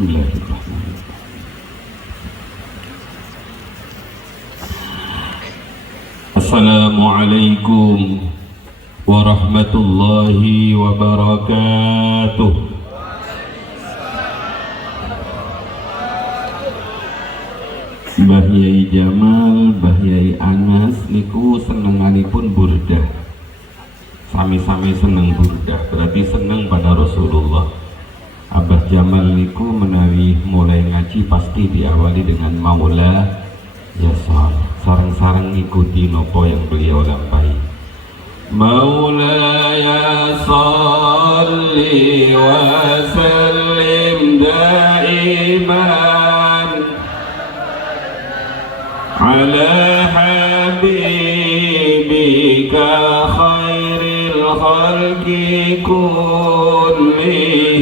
Bismillahirrahmanirrahim. Assalamualaikum warahmatullahi wabarakatuh. Mbah Yai Jamal, Mbah Yai Anas niku senenganipun burdah. Sami-sami seneng burdah, berarti seneng pada Rasulullah. Abah Jamal niku menawi mulai ngaji pasti diawali dengan Maula Yasar. Sarang-sarang ikuti nopo yang beliau lampahi. Maula ya salli wa sallim daiman ala habibika khairil khalqi kullihim.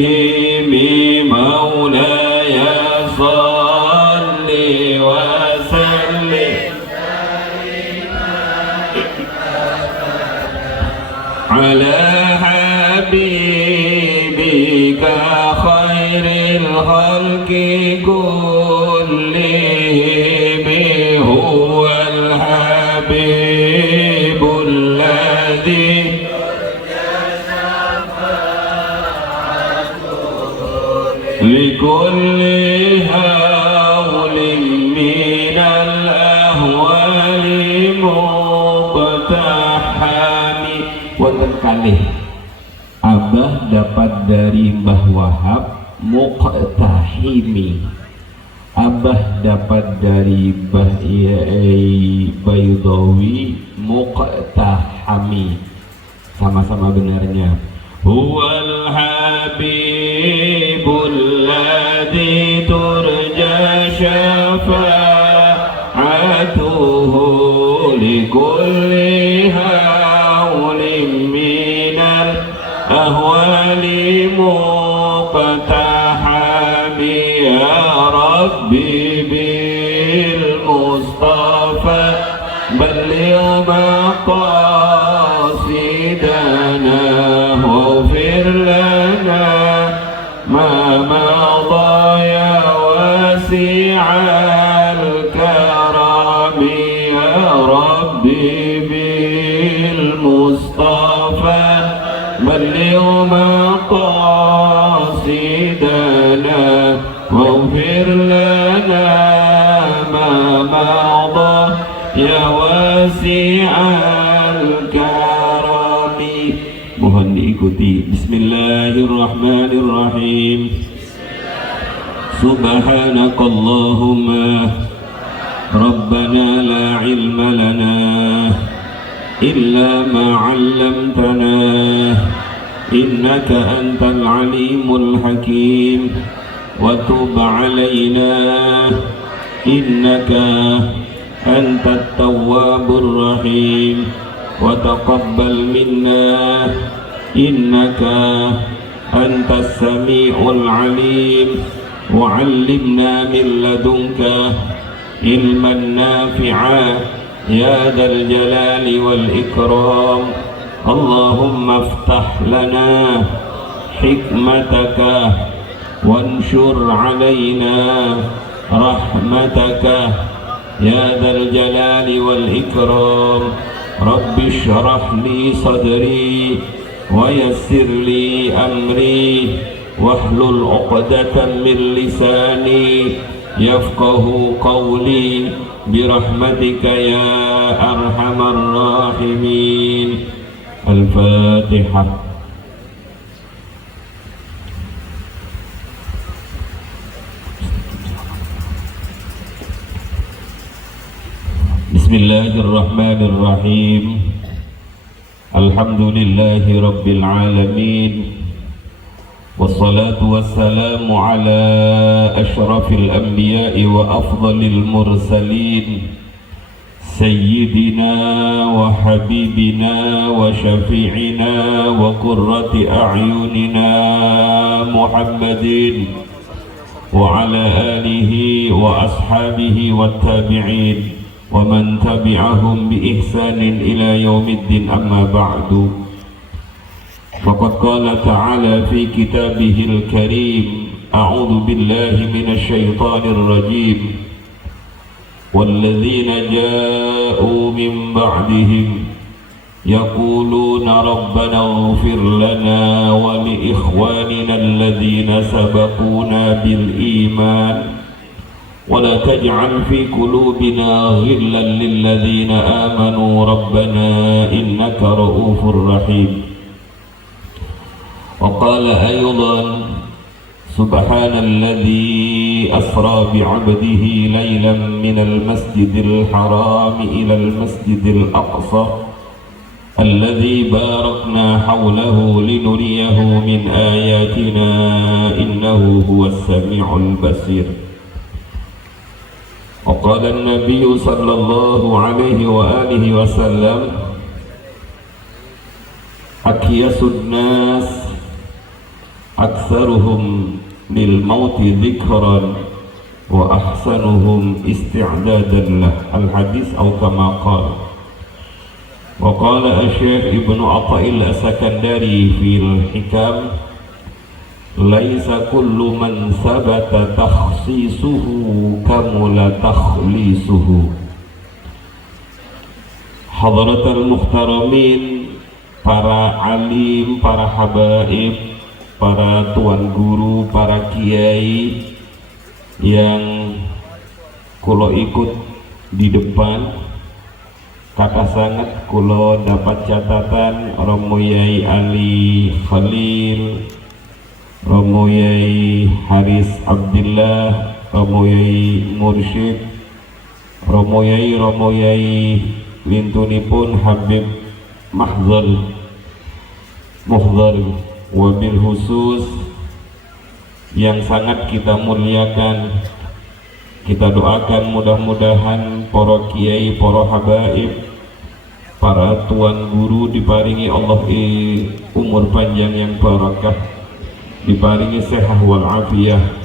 Maula ya salli wa sallim ala habibika khairil khalqi kullihim. Huwal habibul ladzi likulli hawlin minal ahwali muqtahami. Wonten kalih Abah dapat dari Mbah Wahab muqtahimi, Abah dapat dari Mbah Yai Baydawi muqtahami. Sama-sama benarnya. Huwal habibul ladzi turja syafa'atuhu likulli hawlin minal ahwali muqtahami. Ya Rabbi bil Mustafa balligh maqasidana waghfir lana ma madha ya wasi'al karami. Ya Rabbi bil Mustafa balligh maqasidana waghfir lana ma madha ya wasi'al karami. Mohon diikuti. Bismillahirrahmanirrahim. Subhanakallahumma Rabbana la ilma lana illa ma 'allamtana innaka antal alimul hakim wa tub 'alaina innaka antat tawwabur rahim wa taqabbal minna innaka antas sami'ul alim wa 'allimna min ladunka ilman nafi'a ya dzal jalali wal ikram. Allahumma iftah lana hikmataka wanshur 'alaina rahmataka ya dzal jalali wal ikram. Rabbi shrah li sadri wa yassir li amri wahlul 'uqdatan min lisani yafqahu qawli birahmatika ya arhamar rahimin. Al-Fatihah. Bismillahirrahmanirrahim. Alhamdulillahi rabbil alamin. Wassalatu wassalamu ala ashrafil anbiya'i wa afdalil mursalin sayyidina wa habibina wa syafi'ina wa qurrati a'yunina Muhammadin wa ala alihi wa ashabihi wa tabi'in wa man tabi'ahum bi ihsanin ila yaumiddin. Amma ba'du. Faqad qala ta'ala fi kitabihil karim أعوذ بالله من الشيطان الرجيم والذين جاءوا من بعدهم يقولون ربنا اغفر لنا ولإخواننا الذين سبقونا بالإيمان ولا تجعل في قلوبنا غلا للذين آمنوا ربنا إنك رؤوف رحيم. وقال أيضا سبحان الذي أسرى بعبده ليلا من المسجد الحرام إلى المسجد الأقصى الذي باركنا حوله لنريه من آياتنا إنه هو السميع البصير. وقال النبي صلى الله عليه وآله وسلم أكيس الناس أكثرهم للموت ذكرا وأحسنهم استعدادا له. الحديث أو كما قال. وقال الشيخ ابن عطاء السكندري في الحكام ليس كل من ثبت تخصيصه كمل تخليصه. Hadratul muhtaramin, para alim, para habaib, para tuan guru, para kiai yang kulo ikut di depan, kata sangat kulo dapat catatan Romo Yai Ali Khalil, Romo Yai Haris Abdillah, Romo Yai Mursyid, Romo Yai lintunipun Habib Muhdhar, wabil khusus yang sangat kita muliakan, kita doakan mudah-mudahan para kiai, para habaib, para tuan guru diparingi Allah umur panjang yang barakah, diparingi sehat wal afiyah.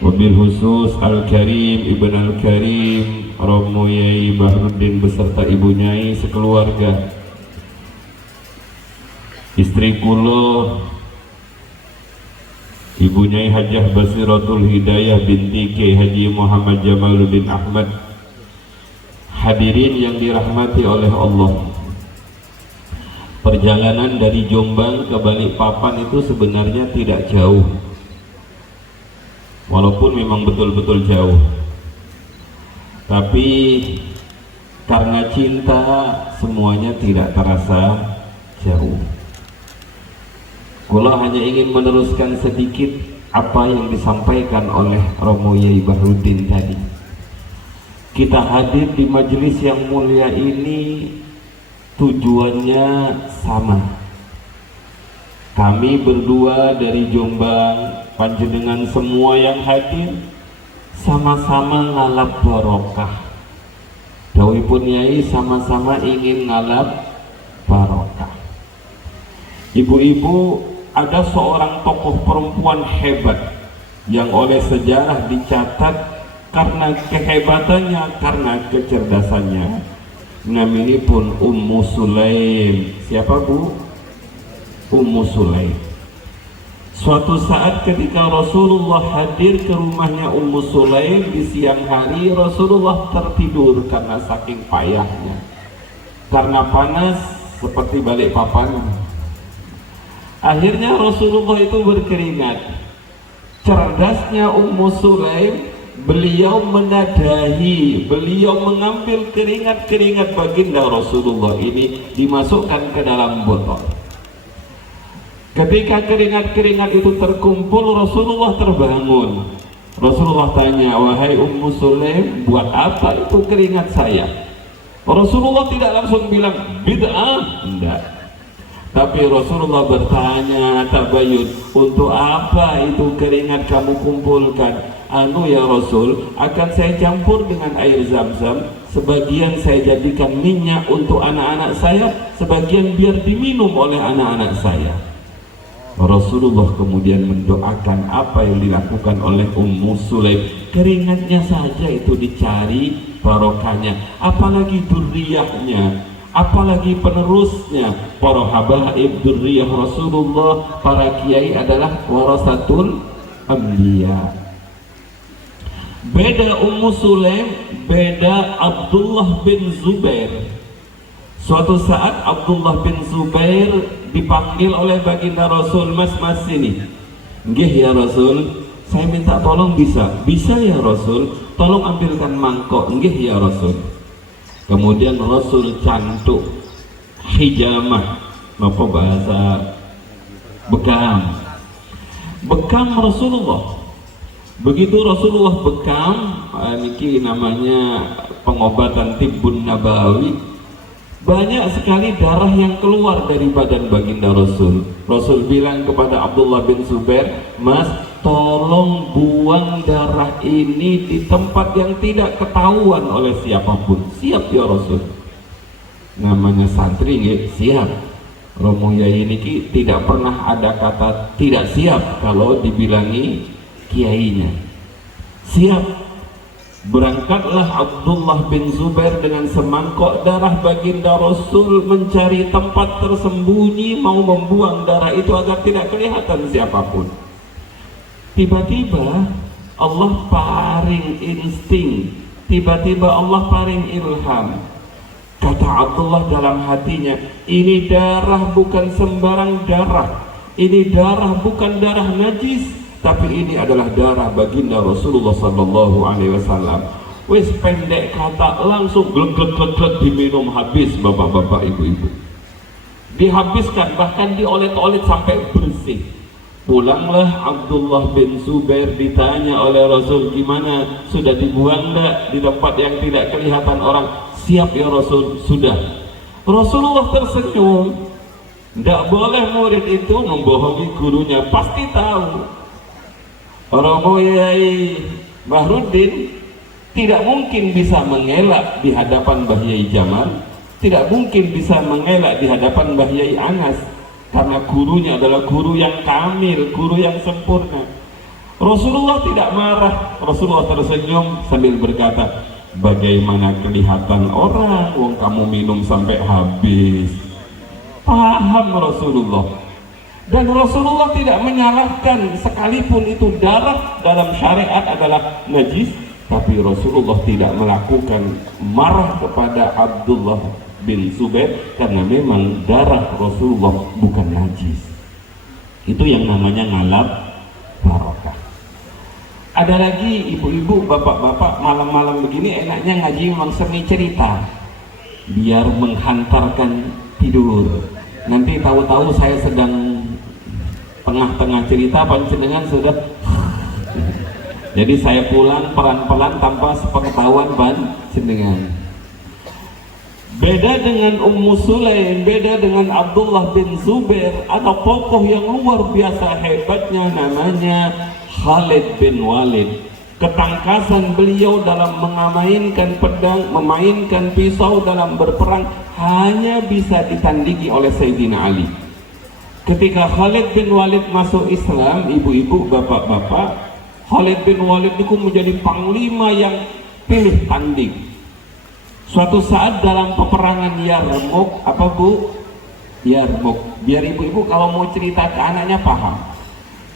Wabil khusus Al-Karim Ibn Al-Karim Romo Yai Bahruddin beserta Ibu Nyai sekeluarga, istri kulo Ibu Nyai Hajah Basiratul Hidayah binti K. Haji Muhammad Jamaluddin Ahmad. Hadirin yang dirahmati oleh Allah, perjalanan dari Jombang ke Balikpapan itu sebenarnya tidak jauh, walaupun memang betul-betul jauh, tapi karena cinta semuanya tidak terasa jauh. Kula hanya ingin meneruskan sedikit apa yang disampaikan oleh Romo Yai Bahruddin tadi. Kita hadir di majelis yang mulia ini tujuannya sama. Kami berdua dari Jombang, panjenengan semua yang hadir sama-sama ngalap barokah. Dawuhipun Yai sama-sama ingin ngalap barokah. Ibu-ibu, ada seorang tokoh perempuan hebat yang oleh sejarah dicatat karena kehebatannya, karena kecerdasannya. Namanya pun Ummu Sulaim. Siapa Bu? Ummu Sulaim. Suatu saat ketika Rasulullah hadir ke rumahnya Ummu Sulaim di siang hari, Rasulullah tertidur karena saking payahnya, karena panas seperti Balikpapan. Akhirnya Rasulullah itu berkeringat. Cerdasnya Ummu Sulaim, beliau menadahi, beliau mengambil keringat-keringat baginda Rasulullah ini, dimasukkan ke dalam botol. Ketika keringat-keringat itu terkumpul, Rasulullah terbangun. Rasulullah tanya, wahai Ummu Sulaim, buat apa itu keringat saya? Rasulullah tidak langsung bilang bid'ah, enggak. Tapi Rasulullah bertanya tabayun, untuk apa itu keringat kamu kumpulkan? Anu ya Rasul, akan saya campur dengan air zam-zam, sebagian saya jadikan minyak untuk anak-anak saya, sebagian biar diminum oleh anak-anak saya. Rasulullah kemudian mendoakan apa yang dilakukan oleh Ummu Sulaim. Keringatnya saja itu dicari barokahnya, apalagi dzurriyyahnya, apalagi penerusnya. Para habaib dzurriyyah Rasulullah, para kiai adalah warasatul anbiya. Beda Ummu Sulaim, beda Abdullah bin Zubair. Suatu saat Abdullah bin Zubair dipanggil oleh baginda Rasul, "Mas sini." "Nggih ya Rasul, saya minta tolong bisa." "Bisa ya Rasul, tolong ambilkan mangkok." "Nggih ya Rasul." Kemudian Rasul cantuk hijamah, apa bahasa bekam Rasulullah. Begitu Rasulullah bekam, niki namanya pengobatan tibbun nabawi, banyak sekali darah yang keluar dari badan baginda Rasul. Rasul bilang kepada Abdullah bin Zubair, "Mas, tolong buang darah ini di tempat yang tidak ketahuan oleh siapapun." "Siap ya Rasul." Namanya santri ya, siap. Romo Yai niki tidak pernah ada kata tidak siap kalau dibilangi kiainya. Siap. Berangkatlah Abdullah bin Zubair dengan semangkok darah baginda Rasul mencari tempat tersembunyi, mau membuang darah itu agar tidak kelihatan siapapun. Tiba-tiba Allah paring insting, tiba-tiba Allah paring ilham. Kata Abdullah dalam hatinya, ini darah bukan sembarang darah, ini darah bukan darah najis, tapi ini adalah darah baginda Rasulullah sallallahu alaihi wasallam. Wis pendek kata, langsung glek-glek diminum habis, bapak-bapak, ibu-ibu. Dihabiskan, bahkan diolet-olet sampai bersih. Pulanglah Abdullah bin Zubair, ditanya oleh Rasul, gimana, sudah dibuang enggak di tempat yang tidak kelihatan orang? Siap ya Rasul, sudah. Rasulullah tersenyum. Tidak boleh murid itu membohongi gurunya, pasti tahu. Romo Yai Bahruddin tidak mungkin bisa mengelak di hadapan Mbah Yai Jamal, tidak mungkin bisa mengelak di hadapan Mbah Yai Anas, karena gurunya adalah guru yang kamil, guru yang sempurna. Rasulullah tidak marah, Rasulullah tersenyum sambil berkata, bagaimana kelihatan orang, wong kamu minum sampai habis. Paham Rasulullah. Dan Rasulullah tidak menyalahkan, sekalipun itu darah dalam syariat adalah najis, tapi Rasulullah tidak melakukan marah kepada Abdullah bin Zubair karena memang darah Rasulullah bukan najis. Itu yang namanya ngalap barokah. Ada lagi ibu-ibu, bapak-bapak, malam-malam begini enaknya ngaji memang seni cerita biar menghantarkan tidur. Nanti tahu-tahu saya sedang tengah-tengah cerita, panjenengan sudah jadi saya pulang pelan-pelan tanpa sepengetahuan panjenengan. Beda dengan Ummu Sulaim, beda dengan Abdullah bin Zubair, ada tokoh yang luar biasa hebatnya namanya Khalid bin Walid. Ketangkasan beliau dalam memainkan pedang, memainkan pisau dalam berperang hanya bisa ditandingi oleh Sayyidina Ali. Ketika Khalid bin Walid masuk Islam, ibu-ibu, bapak-bapak, Khalid bin Walid itu menjadi panglima yang pilih tanding. Suatu saat dalam peperangan Yarmouk, apa bu? Yarmouk, biar ibu-ibu kalau mau cerita ke anaknya paham.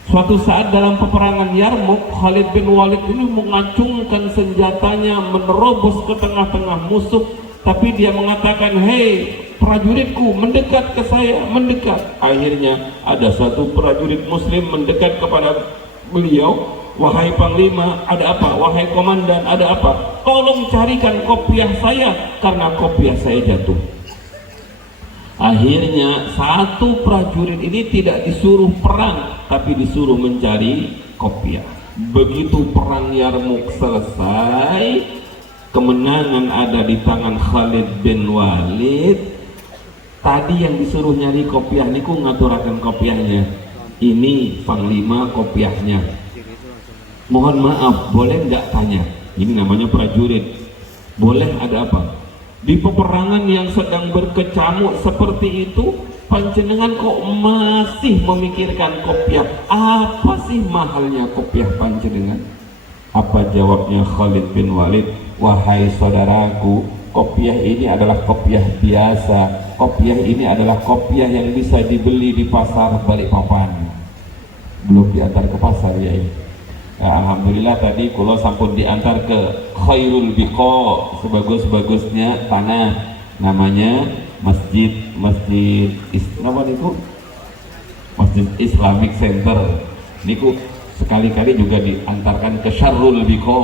Suatu saat dalam peperangan Yarmouk, Khalid bin Walid ini mengacungkan senjatanya menerobos ke tengah-tengah musuh, tapi dia mengatakan, hei prajuritku, mendekat ke saya, mendekat. Akhirnya ada satu prajurit muslim mendekat kepada beliau. Wahai panglima, ada apa? Wahai komandan, ada apa? Tolong carikan kopiah saya karena kopiah saya jatuh. Akhirnya satu prajurit ini tidak disuruh perang, tapi disuruh mencari kopiah. Begitu perang Yarmouk selesai, kemenangan ada di tangan Khalid bin Walid. Tadi yang disuruh nyari kopiah niku ngaturakan kopiahnya, ini panglima kopiahnya. Mohon maaf, boleh nggak tanya? Ini namanya prajurit. Boleh, ada apa? Di peperangan yang sedang berkecamuk seperti itu, panjenengan kok masih memikirkan kopiah? Apa sih mahalnya kopiah panjenengan? Apa jawabnya Khalid bin Walid? Wahai saudaraku, kopiah ini adalah kopiah biasa. Kopiah ini adalah kopiah yang bisa dibeli di pasar Balikpapan. belum diantar ke pasar ya. Alhamdulillah tadi kulo sampun diantar ke Khairul Biqa, sebagus-bagusnya tanah, namanya Masjid Islamic Center. Niku sekali-kali juga diantarkan ke Syarrul Biqa.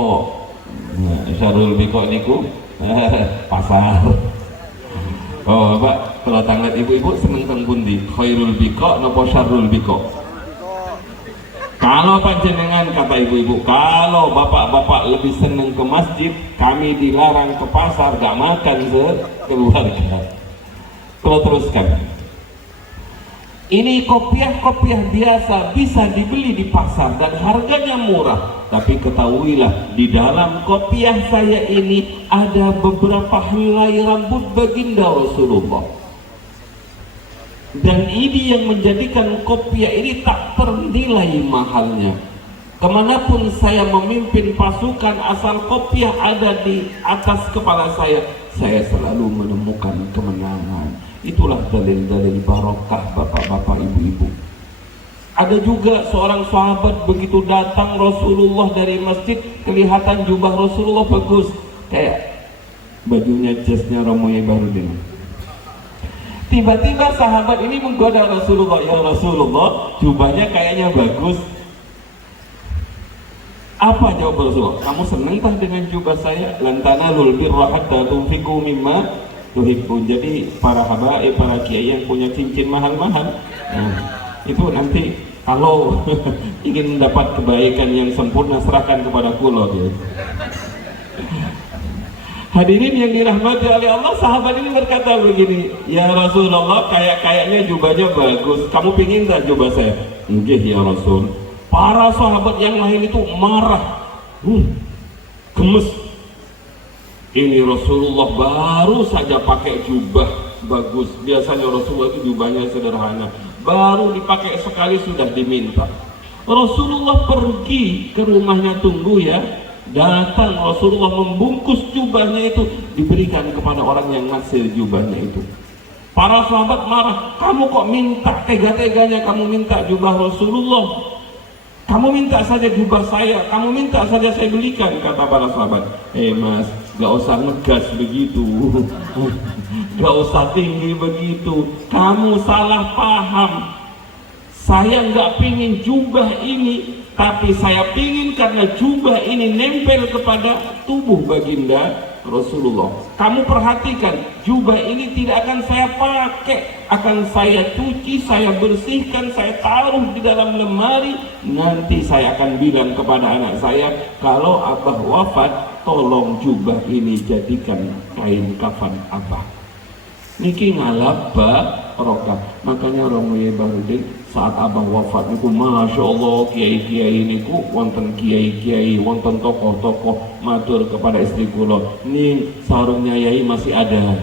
Nah, Syarrul Biqa niku pasar. Oh Bapak, kalau tanglet ibu-ibu seneng teng pundi? Khairul Biqa napa Syarrul Biqa? Kalau panjenengan, kata ibu-ibu, kalau bapak-bapak lebih seneng ke masjid, kami dilarang ke pasar, gak makan sekeluarga. Kalau teruskan, ini kopiah-kopiah biasa bisa dibeli di pasar dan harganya murah. Tapi ketahuilah, di dalam kopiah saya ini ada beberapa helai rambut baginda Rasulullah. Dan ini yang menjadikan kopiah ini tak ternilai mahalnya. Kemanapun saya memimpin pasukan, asal kopiah ada di atas kepala saya selalu menemukan kemenangan. Itulah dalil-dalil barokah bapak-bapak, ibu-ibu. Ada juga seorang sahabat begitu datang Rasulullah dari masjid, kelihatan jubah Rasulullah bagus, kayak bajunya jasnya Romo Ibarudin. Tiba-tiba sahabat ini menggoda Rasulullah, ya Rasulullah, jubahnya kayaknya bagus. Apa jawab Rasulullah? Kamu senang tak dengan jubah saya? Lantana lul birra hatta tunfiqu mimma tuhibbu. Jadi para habaib, para kiai yang punya cincin mahal-mahal, nah, itu nanti kalau ingin mendapat kebaikan yang sempurna, serahkan kepada kulo ya. Hadirin yang dirahmati oleh Allah, sahabat ini berkata begini, ya Rasulullah, kayaknya jubahnya bagus, kamu pingin tak jubah saya? Nggih ya Rasul. Para sahabat yang lain itu marah, gemes. Ini Rasulullah baru saja pakai jubah bagus, biasanya Rasulullah itu jubahnya sederhana, baru dipakai sekali sudah diminta. Rasulullah pergi ke rumahnya, tunggu ya, datang Rasulullah membungkus jubahnya itu, diberikan kepada orang yang ngasih jubahnya itu. Para sahabat marah, kamu kok minta, tega-teganya kamu minta jubah Rasulullah, kamu minta saja jubah saya, kamu minta saja saya belikan. Kata para sahabat, mas, gak usah ngegas begitu, gak usah tinggi begitu, kamu salah paham. Saya nggak pingin jubah ini, tapi saya pingin karena jubah ini nempel kepada tubuh baginda Rasulullah. Kamu perhatikan, jubah ini tidak akan saya pakai, akan saya cuci, saya bersihkan, saya taruh di dalam lemari. Nanti saya akan bilang kepada anak saya, kalau abah wafat, tolong jubah ini jadikan kain kafan abah. Niki ngalap barokah. Makanya Romo Barudin saat abang wafat niku, masya Allah, kiai-kiai niku, wonten kiai-kiai, wonten tokoh-tokoh matur kepada istri kula, ning sarungnya yai masih ada,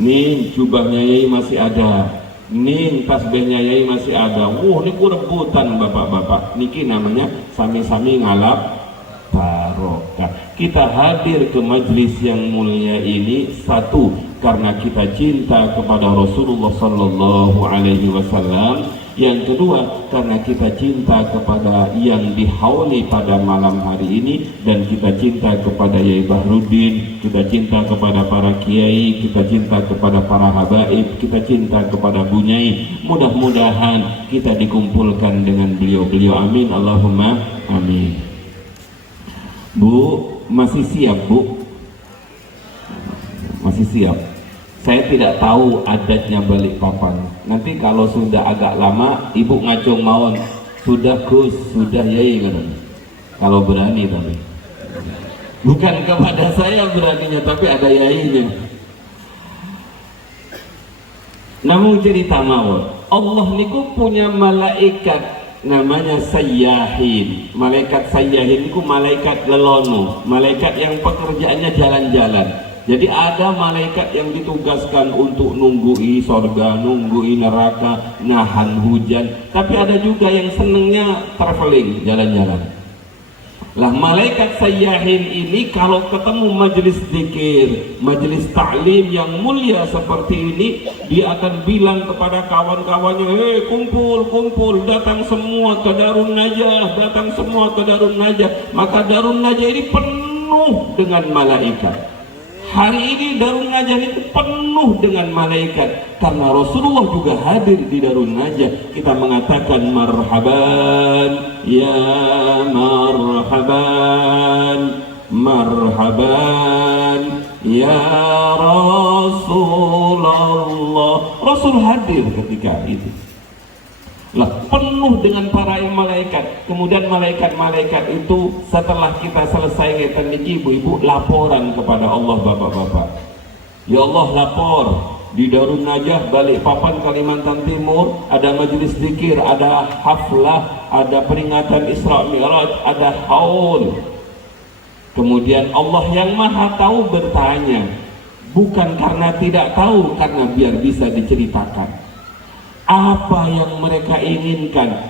ning jubahnya yai masih ada, ning tasbihnya yai masih ada. Niku rebutan bapak-bapak. Niki namanya sami-sami ngalap barokah. Kita hadir ke majlis yang mulia ini, satu, karena kita cinta kepada Rasulullah Sallallahu Alaihi Wasallam. Yang kedua, karena kita cinta kepada yang dihauli pada malam hari ini, dan kita cinta kepada Yai Bahrudin, kita cinta kepada para kiai, kita cinta kepada para habaib, kita cinta kepada Bunyai. Mudah-mudahan kita dikumpulkan dengan beliau-beliau. Amin, Allahumma amin. Bu, masih siap Bu? Masih siap? Saya tidak tahu adatnya Balikpapan. Nanti kalau sudah agak lama, ibu ngacung mawon, sudah Gus, sudah Yai katanya. Kalau berani tapi. Bukan kepada saya beraninya, tapi ada Yainya. Namun cerita mawon, Allah niku punya malaikat namanya sayyahin. Malaikat sayyahin itu malaikat lelono, malaikat yang pekerjaannya jalan-jalan. Jadi ada malaikat yang ditugaskan untuk nunggui sorga, nunggui neraka, nahan hujan. Tapi ada juga yang senengnya traveling, jalan-jalan. Lah malaikat sayyahin ini kalau ketemu majelis zikir, majelis ta'lim yang mulia seperti ini, dia akan bilang kepada kawan-kawannya, hei kumpul, datang semua ke Darun Najah, datang semua ke Darun Najah. Maka Darun Najah ini penuh dengan malaikat. Hari ini Darun Najah itu penuh dengan malaikat karena Rasulullah juga hadir di Darun Najah. Kita mengatakan marhaban ya marhaban, marhaban ya Rasulullah. Rasul hadir ketika itu. Lah penuh dengan para malaikat. Kemudian malaikat-malaikat itu setelah kita selesai ngeten niki ibu-ibu laporan kepada Allah bapak-bapak. Ya Allah lapor di Darun Najah Balikpapan Kalimantan Timur ada majelis zikir, ada haflah, ada peringatan Isra Mi'raj, ada haul. Kemudian Allah yang Maha Tahu bertanya, bukan karena tidak tahu, karena biar bisa diceritakan apa yang mereka inginkan.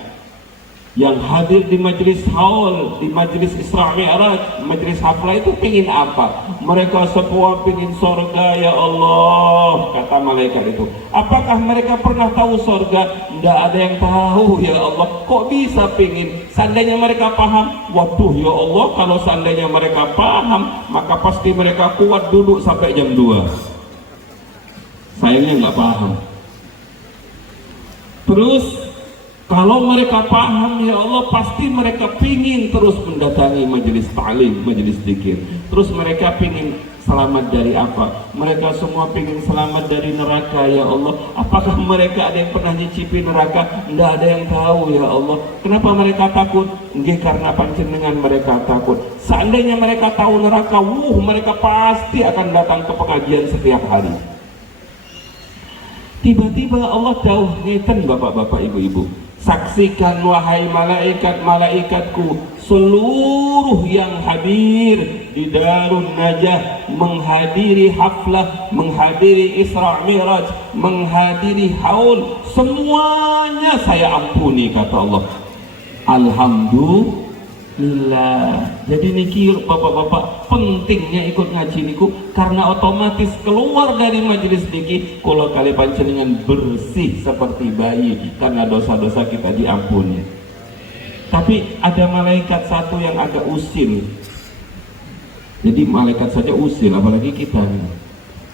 Yang hadir di majelis haul, di majelis Isra Mi'raj, majelis haflah itu pingin apa? Mereka semua pingin sorga ya Allah, kata malaikat itu. Apakah mereka pernah tahu sorga? Tidak ada yang tahu ya Allah. Kok bisa pingin? Seandainya mereka paham, waduh ya Allah, kalau seandainya mereka paham, maka pasti mereka kuat duduk sampai jam 2. Sayangnya nggak paham. Terus kalau mereka paham ya Allah, pasti mereka pingin terus mendatangi majelis ta'lim, majelis zikir. Terus mereka pingin selamat dari apa? Mereka semua pingin selamat dari neraka ya Allah. Apakah mereka ada yang pernah nyicipi neraka? Tidak ada yang tahu ya Allah. Kenapa mereka takut? Nggih karena panjenengan mereka takut. Seandainya mereka tahu neraka, mereka pasti akan datang ke pengajian setiap hari. Tiba-tiba Allah jauh ngeten bapak-bapak ibu-ibu, saksikan wahai malaikat-malaikatku, seluruh yang hadir di Darun Najah, menghadiri haflah, menghadiri Isra Mi'raj, menghadiri haul, semuanya saya ampuni, kata Allah. Alhamdulillah. Jadi niki bapak-bapak pentingnya ikut ngaji niku, karena otomatis keluar dari majelis niki kalau kali panjenengan bersih seperti bayi karena dosa-dosa kita diampuni. Tapi ada malaikat satu yang agak usil. Jadi malaikat saja usil, apalagi kita.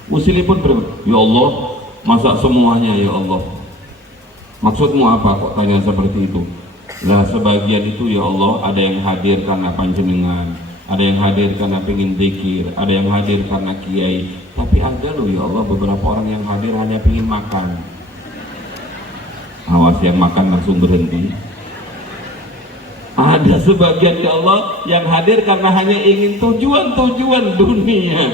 Usilnya pun ya Allah, masa semuanya ya Allah? Maksudmu apa kok tanya seperti itu? Lah sebagian itu ya Allah, ada yang hadir karena panjenengan, ada yang hadir karena pengen zikir, ada yang hadir karena kiai. Tapi ada loh ya Allah beberapa orang yang hadir hanya pengen makan. Awas yang makan langsung berhenti. Ada sebagian ya Allah yang hadir karena hanya ingin tujuan-tujuan dunia.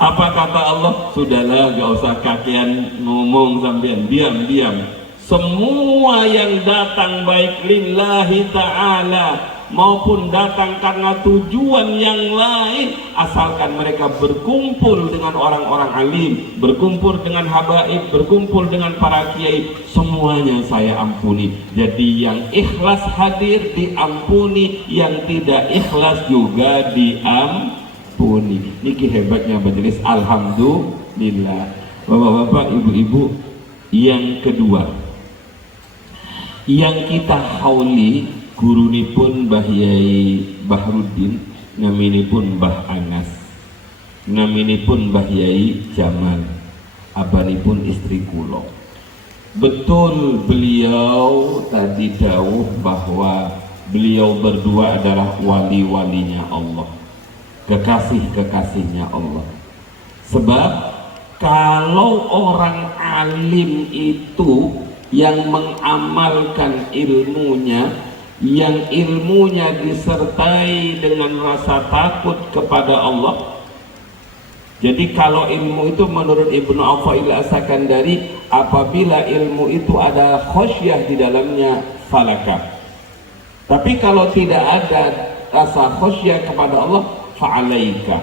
Apa kata Allah? Sudahlah, gak usah kakian ngomong sampean, diam-diam. Semua yang datang baik lillahi ta'ala maupun datang karena tujuan yang lain, asalkan mereka berkumpul dengan orang-orang alim, berkumpul dengan habaib, berkumpul dengan para kiai, semuanya saya ampuni. Jadi yang ikhlas hadir diampuni, yang tidak ikhlas juga diampuni. Niki hebatnya majelis. Alhamdulillah. Bapak-bapak, ibu-ibu, yang kedua yang kita hauli, gurunipun Mbah Yai Bahruddin, naminipun Mbah Anas, naminipun Mbah Yai Jamal, abanipun istri kula. Betul beliau tadi dawuh bahwa beliau berdua adalah wali-walinya Allah, kekasih-kekasihnya Allah. Sebab kalau orang alim itu yang mengamalkan ilmunya, yang ilmunya disertai dengan rasa takut kepada Allah. Jadi kalau ilmu itu menurut Ibnu Athaillah As-Sakandari, apabila ilmu itu ada khosyah di dalamnya, falaka. Tapi kalau tidak ada rasa khosyah kepada Allah, fa'alaika.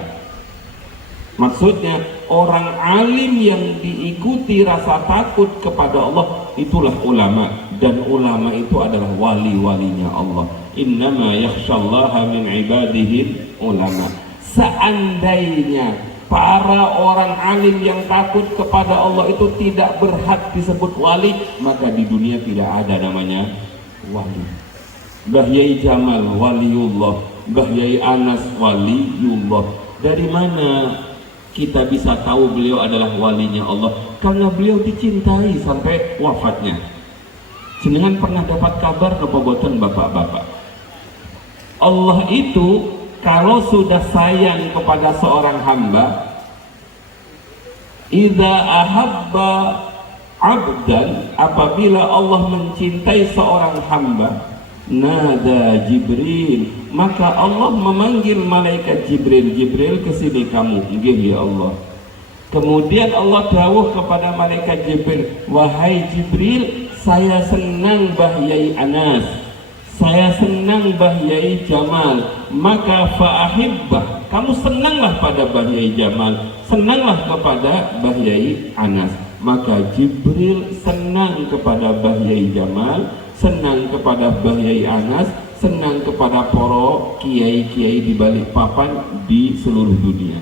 Maksudnya orang alim yang diikuti rasa takut kepada Allah, itulah ulama, dan ulama itu adalah wali-walinya Allah. Innama yakhshallaha min ibadihi ulama. Seandainya para orang alim yang takut kepada Allah itu tidak berhak disebut wali, maka di dunia tidak ada namanya wali. Mbah Yai Jamal waliullah, Mbah Yai Anas waliullah. Dari mana kita bisa tahu beliau adalah walinya Allah? Karena beliau dicintai sampai wafatnya. Jenengan pernah dapat kabar apa boten bapak-bapak? Allah itu kalau sudah sayang kepada seorang hamba, idza ahabba abdan, apabila Allah mencintai seorang hamba, nada Jibril, maka Allah memanggil malaikat Jibril. Jibril, kesini kamu. Nggih ya Allah. Kemudian Allah dawuh kepada malaikat Jibril, wahai Jibril, saya senang Mbah Yai Anas, saya senang Mbah Yai Jamal, maka fa'ahibbah, kamu senanglah pada Mbah Yai Jamal, senanglah kepada Mbah Yai Anas. Maka Jibril senang kepada Mbah Yai Jamal, senang kepada Mbah Yai Anas, senang kepada para kiai-kiai di Balikpapan di seluruh dunia.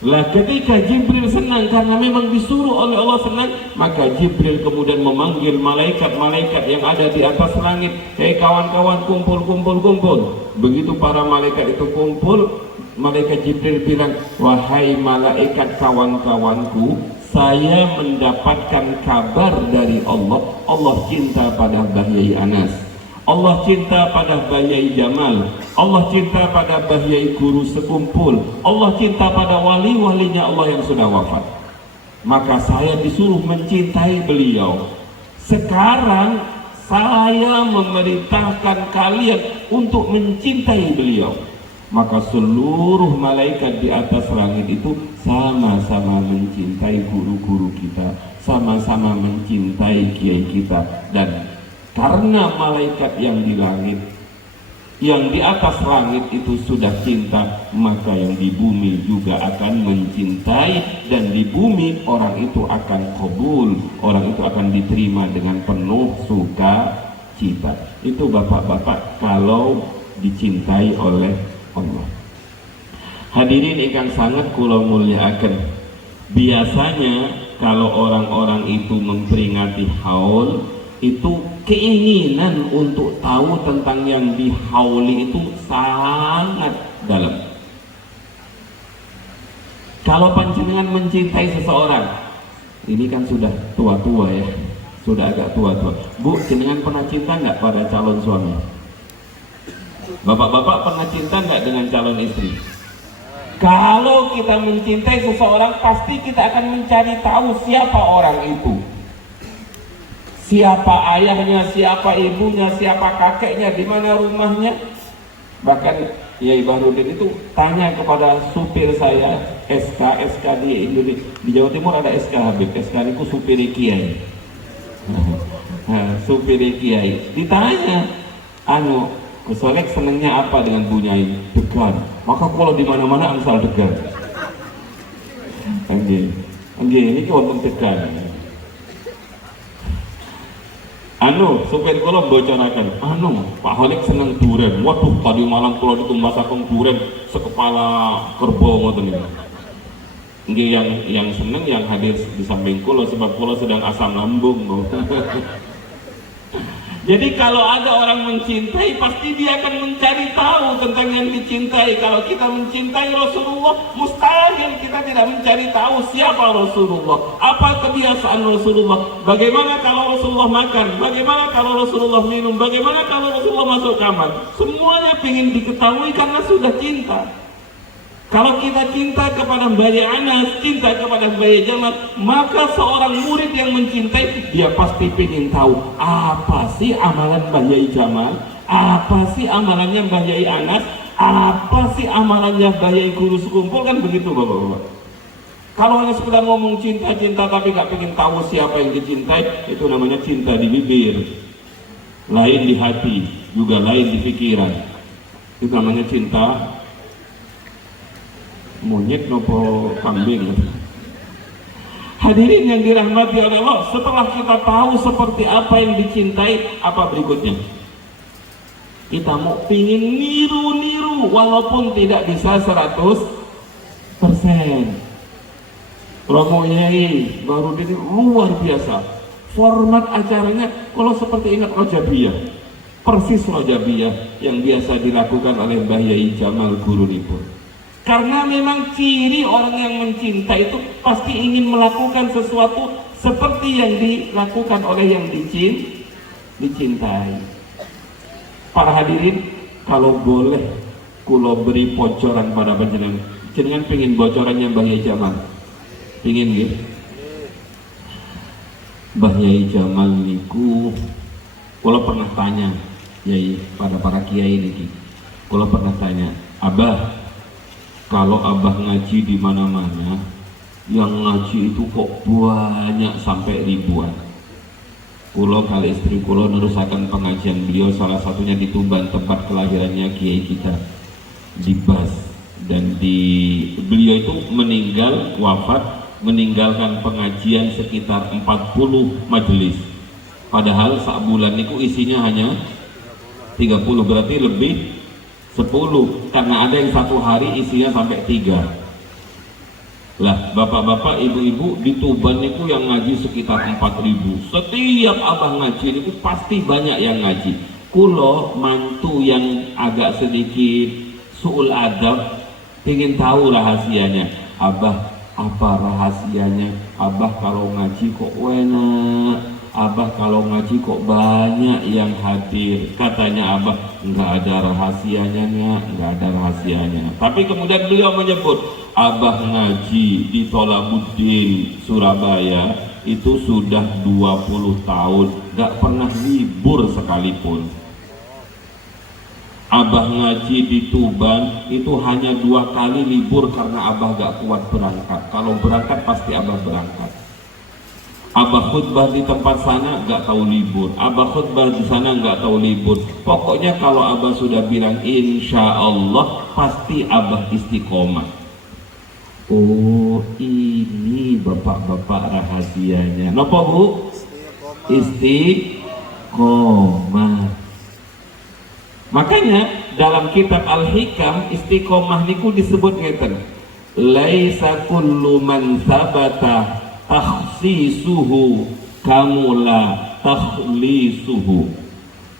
Lah ketika Jibril senang karena memang disuruh oleh Allah senang, maka Jibril kemudian memanggil malaikat-malaikat yang ada di atas langit, hei kawan-kawan, kumpul. Begitu para malaikat itu kumpul, malaikat Jibril bilang, wahai malaikat kawan-kawanku, saya mendapatkan kabar dari Allah. Allah cinta pada Mbah Yai Anas, Allah cinta pada Mbah Yai Jamal, Allah cinta pada Mbah Yai guru sekumpul, Allah cinta pada wali-walinya Allah yang sudah wafat. Maka saya disuruh mencintai beliau. Sekarang saya memerintahkan kalian untuk mencintai beliau. Maka seluruh malaikat di atas langit itu sama-sama mencintai guru-guru kita, sama-sama mencintai kiai kita. Dan karena malaikat yang di langit, yang di atas langit itu sudah cinta, maka yang di bumi juga akan mencintai, dan di bumi orang itu akan qabul, orang itu akan diterima dengan penuh sukacita. Itu bapak-bapak kalau dicintai oleh Allah. Hadirin ingkang sangat kula mulyakaken, biasanya kalau orang-orang itu memperingati haul, itu keinginan untuk tahu tentang yang dihauli itu sangat dalam. Kalau panjenengan mencintai seseorang, ini kan sudah tua-tua ya, sudah agak tua-tua. Bu, jenengan pernah cinta nggak pada calon suami? Bapak-bapak pernah cinta nggak dengan calon istri? Kalau kita mencintai seseorang, pasti kita akan mencari tahu siapa orang itu, siapa ayahnya, siapa ibunya, siapa kakeknya, di mana rumahnya. Bahkan Yai Bahrudin itu tanya kepada supir saya, SK di Indonesia, di Jawa Timur ada SK Habib, SK itu supir kiai. Supir kiai ditanya, Kusolek senengnya apa dengan Bunyai? Degan. Maka kalau di mana-mana angsal degan. Nggih, ini wonten degan. Supir kula bocoraken, Pak Holik seneng duren. Waduh, tadi malam kula ditumbasaken duren sekepala kerbau ngoten niku. Nggih, yang seneng yang hadir di samping kula, sebab kula sedang asam lambung. Jadi kalau ada orang mencintai, pasti dia akan mencari tahu tentang yang dicintai. Kalau kita mencintai Rasulullah, mustahil kita tidak mencari tahu siapa Rasulullah, apa kebiasaan Rasulullah, bagaimana kalau Rasulullah makan, bagaimana kalau Rasulullah minum, bagaimana kalau Rasulullah masuk kamar. Semuanya ingin diketahui karena sudah cinta. Kalau kita cinta kepada Mbah Yai Anas, cinta kepada Mbah Yai Jamal, maka seorang murid yang mencintai, dia pasti ingin tahu apa sih amalan Mbah Yai Jamal, apa sih amalannya Mbah Yai Anas, apa sih amalannya Mbah Yai guru sekumpul. Kan begitu bapak-bapak. Kalau hanya sekedar ngomong cinta-cinta tapi gak ingin tahu siapa yang dicintai, itu namanya cinta di bibir, lain di hati, juga lain di pikiran. Itu namanya cinta monyet nopo kambing. Hadirin yang dirahmati oleh Allah, setelah kita tahu seperti apa yang dicintai, apa berikutnya? Kita mau pingin niru-niru walaupun tidak bisa 100%. Romo Yai baru ini luar biasa. Format acaranya kalau seperti ingat Rojabiyah, persis Rojabiyah yang biasa dilakukan oleh Mbah Yai Jamal Guru Nipun. Karena memang ciri orang yang mencinta itu pasti ingin melakukan sesuatu seperti yang dilakukan oleh yang dicintai. Para hadirin, kalau boleh kulo beri bocoran pada panjenengan. Jenengan pengen bocorannya Mbah Yai Jamal? Pengen gitu? Mbah Yai Jamal niku kulo pernah tanya Yai pada para kiai niki. Kulo pernah tanya, Abah, kalau Abah ngaji di mana-mana, yang ngaji itu kok banyak sampai ribuan. Kulo kali istri kulo nerusakan pengajian beliau, salah satunya di Tuban, tempat kelahirannya kiai kita, di Bas. Dan beliau itu meninggal, wafat, meninggalkan pengajian sekitar 40 majelis. Padahal sak bulan itu isinya hanya 30, berarti lebih 10, karena ada yang satu hari isinya sampai 3. Lah, bapak-bapak, ibu-ibu di Tuban itu yang ngaji sekitar 4.000. Setiap abah ngaji itu pasti banyak yang ngaji. Kulo mantu yang agak sedikit suul adab, ingin tahu rahasianya. Abah, apa rahasianya? Abah kalau ngaji kok enak, Abah kalau ngaji kok banyak yang hadir. Katanya Abah, nggak ada rahasianya, nggak ada rahasianya. Tapi kemudian beliau menyebut, Abah ngaji di Tholabuddin Surabaya itu sudah 20 tahun, nggak pernah libur sekalipun. Abah ngaji di Tuban itu hanya 2 kali libur karena Abah gak kuat berangkat. Kalau berangkat pasti Abah berangkat. Abah khutbah di tempat sana gak tahu libur, Abah khutbah di sana gak tahu libur. Pokoknya kalau Abah sudah bilang insya Allah pasti Abah istiqomah. Oh, ini bapak-bapak rahasianya. Napa Bu? Istiqomah. Makanya dalam kitab Al-Hikam istiqomah niku disebut ngeten, laisa kullu man sabata takhsisuhu kamula takhlisuhu.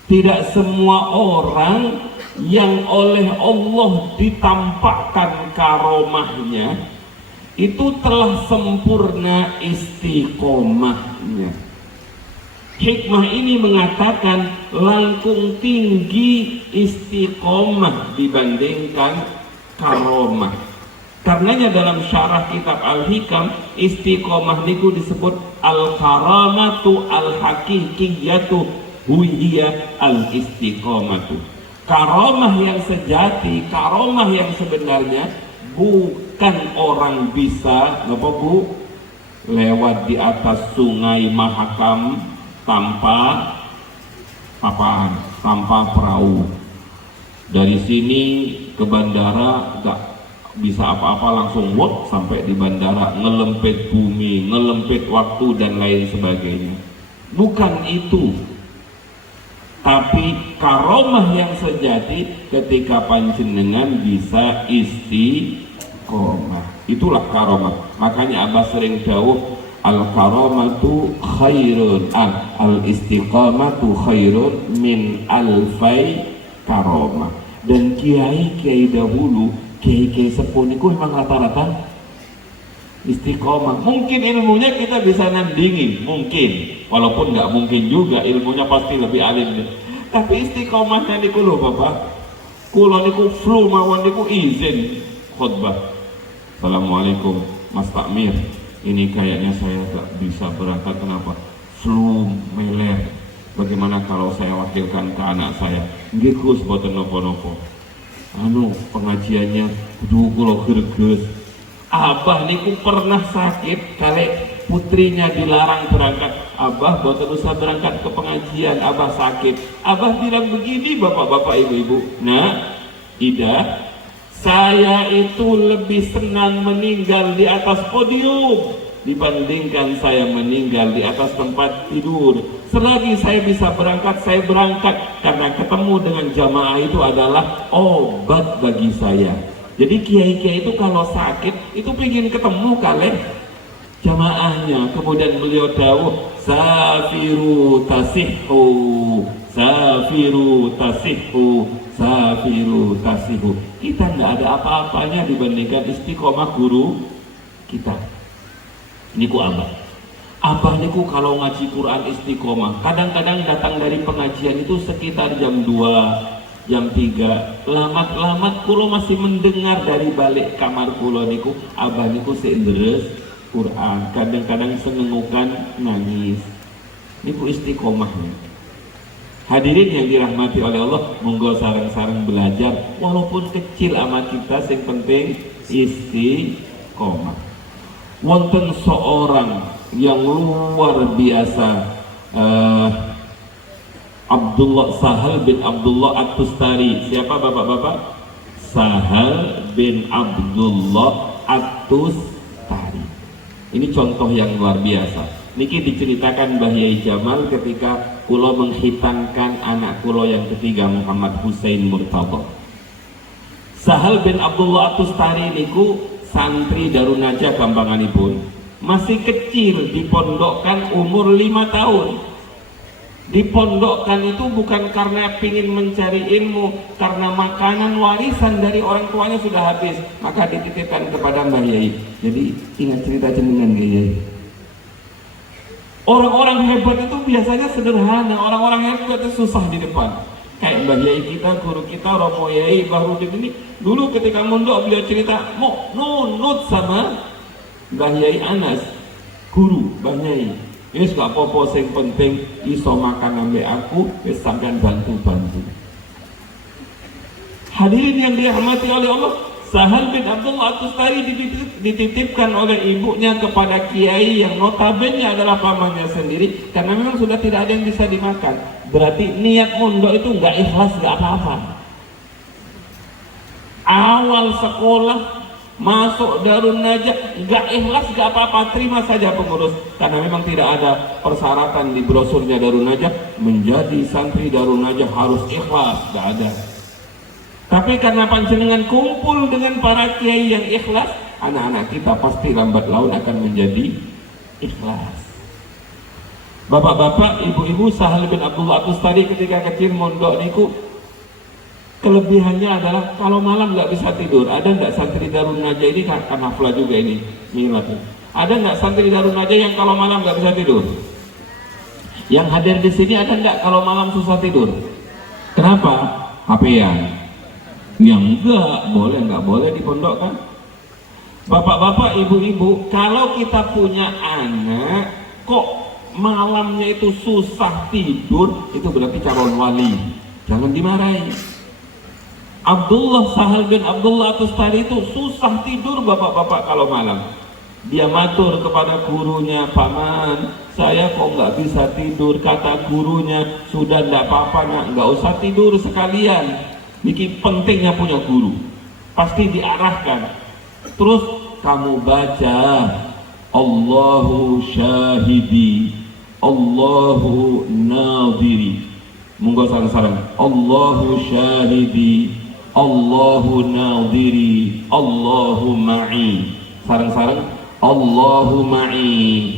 Tidak semua orang yang oleh Allah ditampakkan karomahnya itu telah sempurna istiqomahnya. Hikmah ini mengatakan langkung tinggi istiqomah dibandingkan karomah. Karenanya dalam syarah kitab Al-Hikam, istiqomah niku disebut al-karamatu al-hakikiyatu huhiya al-istiqomatu. Karomah yang sejati, karomah yang sebenarnya bukan orang bisa lewat di atas sungai Mahakam tanpa apaan, tanpa perahu. Dari sini ke bandara gak bisa apa-apa, langsung wot sampai di bandara, ngelempet bumi, ngelempet waktu dan lain sebagainya. Bukan itu. Tapi karomah yang sejati ketika panjenengan bisa istiqomah, itulah karomah. Makanya Abah sering dawuh, al-karamatu khairun, al-istiqamatu khairun min alfai karomah. Dan kiai-kiai dahulu, kiai-kiai sepuh niku memang rata-rata istiqomah. Mungkin ilmunya kita bisa nandingin, mungkin, walaupun nggak mungkin juga, ilmunya pasti lebih alim. Tapi istiqomahnya niku lho Bapak, kula niku flu mawon niku izin khutbah, assalamualaikum Mas Takmir, ini kayaknya saya gak bisa berangkat. Kenapa? Flu meler. Bagaimana kalau saya wakilkan ke anak saya? Nggih Gus, boten nopo-nopo. Pengajiannya kudu kula greges. Abah niku pernah sakit kali putrinya dilarang berangkat. Abah boten usah berangkat ke pengajian, Abah sakit. Abah bilang begini, bapak-bapak, ibu-ibu, nah, Ida, Saya itu lebih senang meninggal di atas podium dibandingkan saya meninggal di atas tempat tidur. Selagi saya bisa berangkat, saya berangkat, karena ketemu dengan jamaah itu adalah obat bagi saya. Jadi kiai-kiai itu kalau sakit itu pengen ketemu kalian jamaahnya. Kemudian beliau dawuh, safiru tasihhu, safiru tasihhu, safiru tasihhu. Kita nggak ada apa-apanya dibandingkan istiqomah guru kita. Niku abah niku kalau ngaji Quran istiqomah, kadang-kadang datang dari pengajian itu sekitar jam 2, jam 3, lamat-lamat kulo masih mendengar dari balik kamar kulo niku abah niku seindres Quran, kadang-kadang senengukan nangis. Niku istiqomahnya. Hadirin yang dirahmati oleh Allah, monggo sareng-sareng belajar walaupun kecil amat kita, yang penting istiqomah. Wonten seorang yang luar biasa, Sahal bin Abdullah At-Tustari. Siapa bapak-bapak? Sahal bin Abdullah At-Tustari. Ini contoh yang luar biasa. Niki diceritakan Mbah Yai Jamal ketika kulo menghitankan anak kulo yang ketiga, Muhammad Husain Murtadha. Sahal bin Abdullah At-Tustari niku santri Darun Najah gampanganipun, masih kecil, dipondokkan umur 5 tahun. Dipondokkan itu bukan karena ingin mencari ilmu, karena makanan warisan dari orang tuanya sudah habis, maka dititipkan kepada Mbah Yai. Jadi ingat cerita jenengan Yai. Orang-orang hebat itu biasanya sederhana, orang-orang hebat itu susah di depan. Kayak Mbah Yai kita, guru kita, Romo Yai Bahrudin ini, dulu ketika mondok beliau cerita mau nunut sama Mbah Yai Anas, guru Mbah Yai. Ini gak apa-apa, yang penting iso makan ambek aku, wis sampean bantu-bantu. Hadirin yang dirahmati oleh Allah, Sahal bin Abdullah At-Tustari dititipkan oleh ibunya kepada kiai yang notabene adalah pamannya sendiri, karena memang sudah tidak ada yang bisa dimakan. Berarti niat mondok itu nggak ikhlas, nggak apa-apa. Awal sekolah masuk Darun Najah nggak ikhlas, nggak apa-apa, terima saja pengurus, karena memang tidak ada persyaratan di brosurnya Darun Najah menjadi santri Darun Najah harus ikhlas, nggak ada. Tapi karena panjenengan kumpul dengan para kiai yang ikhlas, anak-anak kita pasti lambat laun akan menjadi ikhlas. Bapak-bapak, ibu-ibu, Sahal bin Abdullah At-Tustari ketika kecil mondok niku, kelebihannya adalah kalau malam nggak bisa tidur. Ada nggak santri Darun Najah ini, kan haflah juga ini, milat. Ada nggak santri Darun Najah yang kalau malam nggak bisa tidur? Yang hadir di sini ada nggak kalau malam susah tidur? Kenapa? HP-an. Yang nggak boleh dipondokkan. Bapak-bapak, ibu-ibu, kalau kita punya anak kok malamnya itu susah tidur, itu berarti calon wali, jangan dimarahi. Sahal bin Abdullah At-Tustari itu susah tidur bapak-bapak kalau malam. Dia matur kepada gurunya, paman, saya kok nggak bisa tidur. Kata gurunya, sudah nggak apa-apa nak, nggak usah tidur sekalian. Niki pentingnya punya guru, pasti diarahkan. Terus kamu baca Allahu syahidi, Allahu nadiri. Monggo sareng-sareng. Allahu syahidi, Allahu nadiri, Allahu ma'i. Sareng-sareng. Allahu ma'i,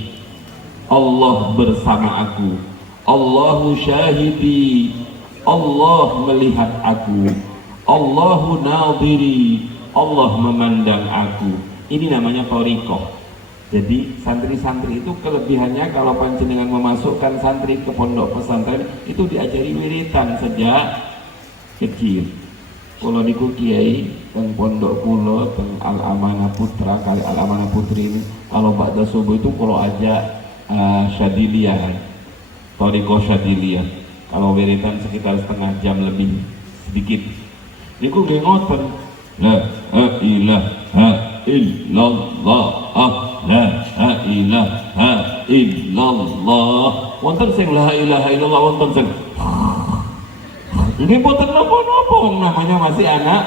Allah bersama aku. Allahu syahidi, Allah melihat aku. Allahu nadiri, Allah memandang aku. Ini namanya thariqah. Jadi santri-santri itu kelebihannya kalau panjenengan memasukkan santri ke pondok pesantren itu diajari wiritan sejak kecil. Kalau niku kiai teng pondok kula teng Al Amanah Putra kali Al Amanah Putri ini, kalau ba'da subuh itu kalau ajak syadiliyah, thariqah syadiliyah. Kalau wiritan sekitar setengah jam lebih sedikit. Niku nggih ngoten. La ilaha illallah, la ilaha illallah. Wonten sing la ilaha illallah, wonten sing nggih boten napa-napa, namanya masih anak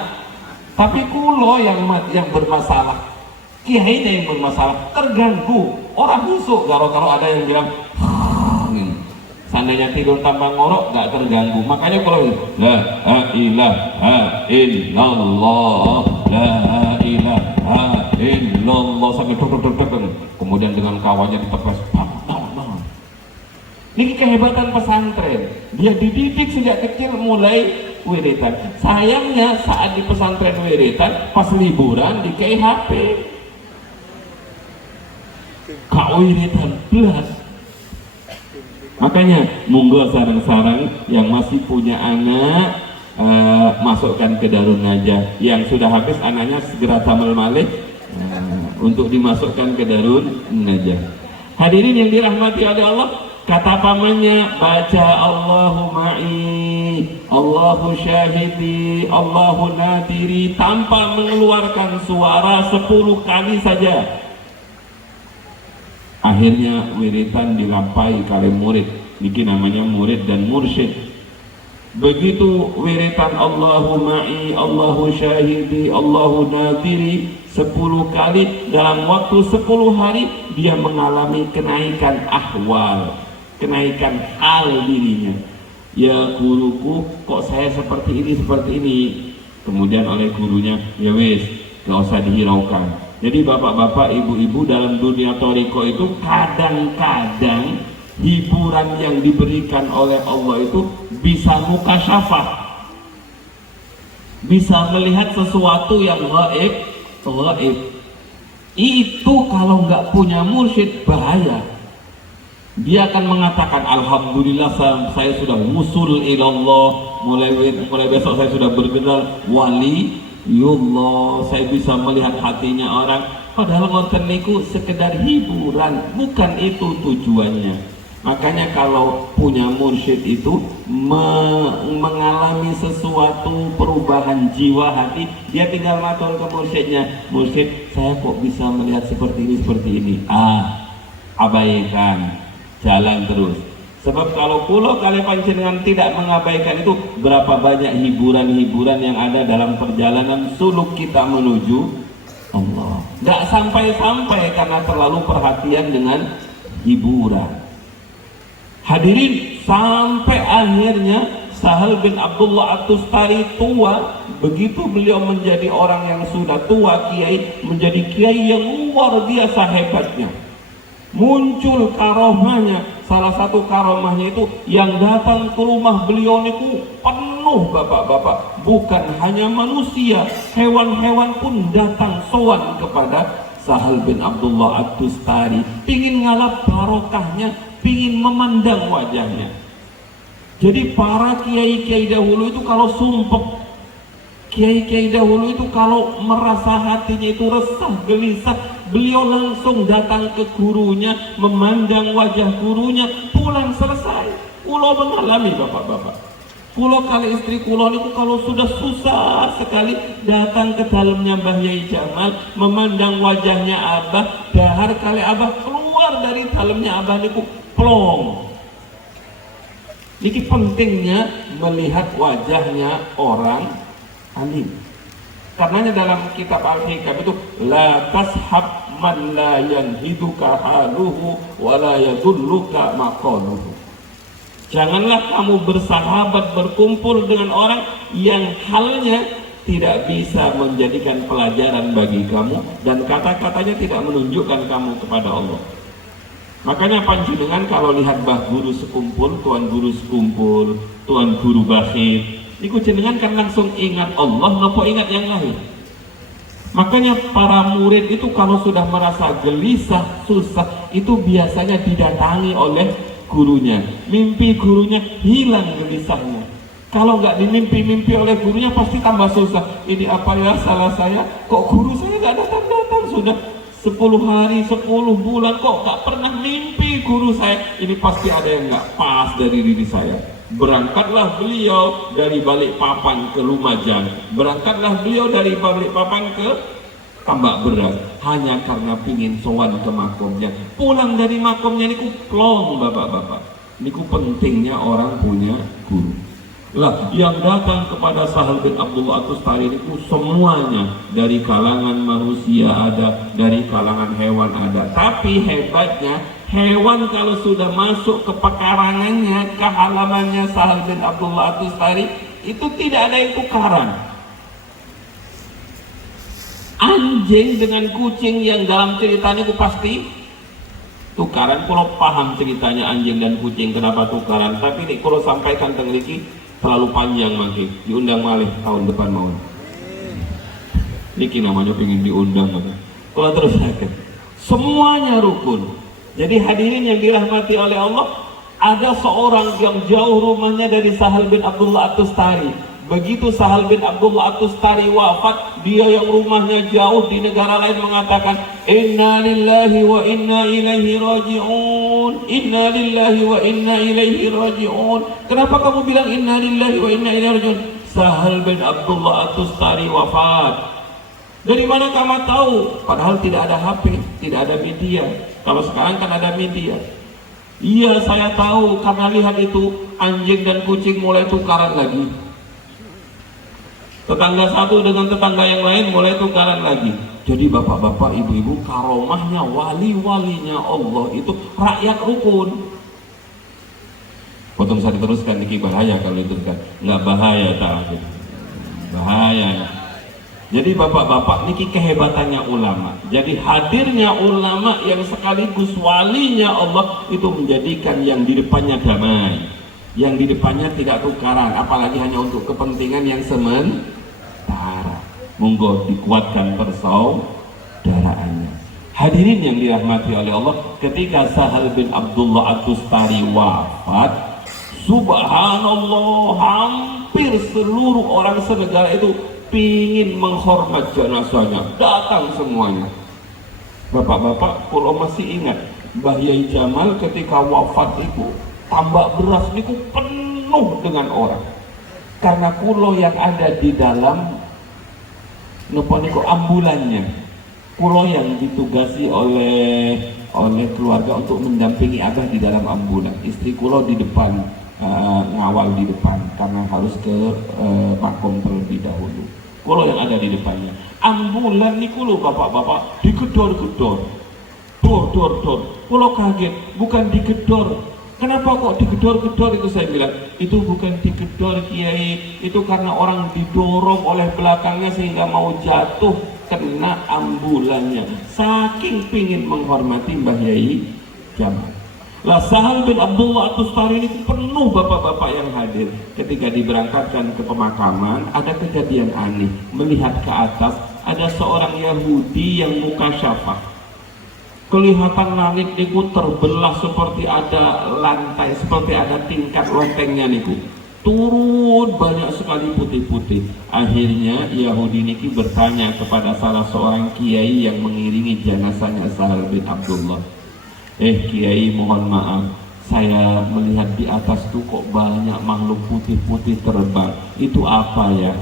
Tapi kulo yang bermasalah, kiai yang bermasalah, terganggu. Orang busuk, kalau ada yang bilang seandainya tidur tanpa ngorok gak terganggu. Makanya kalau la ilaha illallah, la ilaha illallah sampai kemudian dengan kawannya ditepes, ini kehebatan pesantren. Dia dididik sejak kecil mulai wiritan. Sayangnya saat di pesantren wiritan, pas liburan di HP kak wiritan belas. Makanya monggo sarang-sarang yang masih punya anak, masukkan ke Darun Najah. Yang sudah habis anaknya segera tamal malik untuk dimasukkan ke Darun Najah. Hadirin yang dirahmati oleh Allah, kata pamannya, baca Allahu ma'i, Allahu syahidi, Allahu nadiri, tanpa mengeluarkan suara 10 kali saja. Akhirnya wiritan dilampaui oleh murid, ini namanya murid dan mursyid. Begitu wiritan Allahu ma'i, Allahu syahidi, Allahu nadiri 10 kali, dalam waktu 10 hari dia mengalami kenaikan ahwal, kenaikan hal dirinya. Ya guruku, kok saya seperti ini. Kemudian oleh gurunya, ya wis, gak usah dihiraukan. Jadi bapak-bapak, ibu-ibu, dalam dunia toriko itu kadang-kadang hiburan yang diberikan oleh Allah itu bisa mukasyafah, bisa melihat sesuatu yang gaib. Itu kalau nggak punya mursyid bahaya. Dia akan mengatakan, alhamdulillah saya sudah wusul ilallah, mulai besok saya sudah bergerak wali yullah, saya bisa melihat hatinya orang. Padahal ngoten niku sekedar hiburan, bukan itu tujuannya. Makanya kalau punya mursyid itu mengalami sesuatu perubahan jiwa hati, dia tinggal matur ke mursyidnya, mursyid saya kok bisa melihat seperti ini. Abaikan, jalan terus. Sebab kalau pulau kali panjenengan tidak mengabaikan itu, berapa banyak hiburan-hiburan yang ada dalam perjalanan suluk kita menuju Allah. Nggak sampai-sampai karena terlalu perhatian dengan hiburan. Hadirin, sampai akhirnya Sahal bin Abdullah At-Tustari tua. Begitu beliau menjadi orang yang sudah tua, kiai, menjadi kiai yang luar biasa hebatnya. Muncul karomahnya. Salah satu karomahnya itu yang datang ke rumah beliau niku penuh bapak-bapak. Bukan hanya manusia, hewan-hewan pun datang sowan kepada Sahal bin Abdullah At-Tustari, pingin ngalap barokahnya, pingin memandang wajahnya. Jadi para kiai-kiai dahulu itu kalau sumpek, kiai-kiai dahulu itu kalau merasa hatinya itu resah, gelisah, beliau langsung datang ke gurunya, memandang wajah gurunya, pulang selesai. Kulo mengalami bapak-bapak. Kulo kali istri kulo itu kalau sudah susah sekali datang ke dalamnya Mbah Yai Jamal, memandang wajahnya Abah, dahar kali Abah keluar dari dalamnya Abah niku plong. Niki pentingnya melihat wajahnya orang alim. Karenanya dalam kitab Al-Hikam itu la tashab man la yanhiduka haluhu wa la yadulluka maqaluhu. Janganlah kamu bersahabat, berkumpul dengan orang yang halnya tidak bisa menjadikan pelajaran bagi kamu dan kata-katanya tidak menunjukkan kamu kepada Allah. Makanya panjenengan kalau lihat bah guru sekumpul, tuan guru sekumpul, tuan guru bakhit, niku jenengan kan langsung ingat Allah, ngapa ingat yang lain. Makanya para murid itu kalau sudah merasa gelisah, susah, itu biasanya didatangi oleh gurunya. Mimpi gurunya hilang gelisahnya. Kalau nggak dimimpi-mimpi oleh gurunya pasti tambah susah. Ini apa ya salah saya? Kok guru saya nggak datang-datang sudah 10 hari, 10 bulan kok nggak pernah mimpi guru saya? Ini pasti ada yang nggak pas dari diri saya. Berangkatlah beliau dari Balikpapan ke Lumajang, berangkatlah beliau dari Balikpapan ke Tambak Beras hanya karena pingin sowan ke makomnya. Pulang dari makomnya niku plong bapak-bapak. Niku pentingnya orang punya guru. Lah, yang datang kepada Sahal bin Abdullah At-Tustari itu semuanya dari kalangan manusia ada, dari kalangan hewan ada. Tapi hebatnya, hewan kalau sudah masuk ke pekarangannya, ke halamannya Sahal bin Abdullah At-Tustari, itu tidak ada yang tukaran. Anjing dengan kucing yang dalam ceritanya itu pasti tukaran. Kalau paham ceritanya anjing dan kucing kenapa tukaran, tapi ini kalau sampaikan tengliki terlalu panjang makin diundang malih tahun depan mau niki namanya pengen diundang kalau terus akan semuanya rukun. Jadi hadirin yang dirahmati oleh Allah, ada seorang yang jauh rumahnya dari Sahal bin Abdullah At-Tustari. Begitu Sahal bin Abdullah At-Tustari wafat, dia yang rumahnya jauh di negara lain mengatakan, inna lillahi wa inna ilaihi raji'un, inna lillahi wa inna ilaihi raji'un. Kenapa kamu bilang inna lillahi wa inna ilaihi raji'un? Sahal bin Abdullah At-Tustari wafat. Dari mana kamu tahu? Padahal tidak ada HP, tidak ada media. Kalau sekarang kan ada media. Iya, saya tahu karena lihat itu anjing dan kucing mulai tukaran lagi. Tetangga satu dengan tetangga yang lain mulai tukaran lagi. Jadi bapak-bapak, ibu-ibu, karomahnya, wali-walinya Allah itu rakyat rukun. Potong saya diteruskan, ini bahaya kalau diteruskan. Nggak bahaya, tak bahaya. Jadi bapak-bapak, niki kehebatannya ulama. Jadi hadirnya ulama yang sekaligus walinya Allah itu menjadikan yang di depannya damai, yang di depannya tidak tukaran, apalagi hanya untuk kepentingan yang sementara. Monggo dikuatkan persaudaraannya. Hadirin yang dirahmati oleh Allah, ketika Sahal bin Abdullah At-Tustari wafat, subhanallah, hampir seluruh orang senegara itu pingin menghormat jenazahnya, datang semuanya. Bapak-bapak, kalau masih ingat Mbah Yai Jamal ketika wafat itu tambak beras itu penuh dengan orang, karena kulo yang ada di dalam noponiko ambulannya, kulo yang ditugasi oleh keluarga untuk mendampingi abah di dalam ambulan. Istri kulo di depan, ngawal di depan karena harus ke makom terlebih dahulu. Kulo yang ada di depannya. Ambulan nih kulo bapak-bapak digedor-gedor, dor. Kulo kaget, bukan digedor. Kenapa kok digedor-gedor? Itu saya bilang, itu bukan digedor kiai, itu karena orang didorong oleh belakangnya sehingga mau jatuh kena ambulannya, saking pingin menghormati Mbah Yai Jamal. Lah Sahal bin Abdullah At-Tustari ini penuh bapak-bapak yang hadir. Ketika diberangkatkan ke pemakaman, ada kejadian aneh. Melihat ke atas, ada seorang Yahudi yang muka syafah. Kelihatan langit niku terbelah seperti ada lantai, seperti ada tingkat lotengnya niku. Turun banyak sekali putih-putih. Akhirnya Yahudi niki bertanya kepada salah seorang kiai yang mengiringi jenazahnya Sahal bin Abdullah. Kiai, mohon maaf, saya melihat di atas tuh kok banyak makhluk putih-putih terbang. Itu apa ya?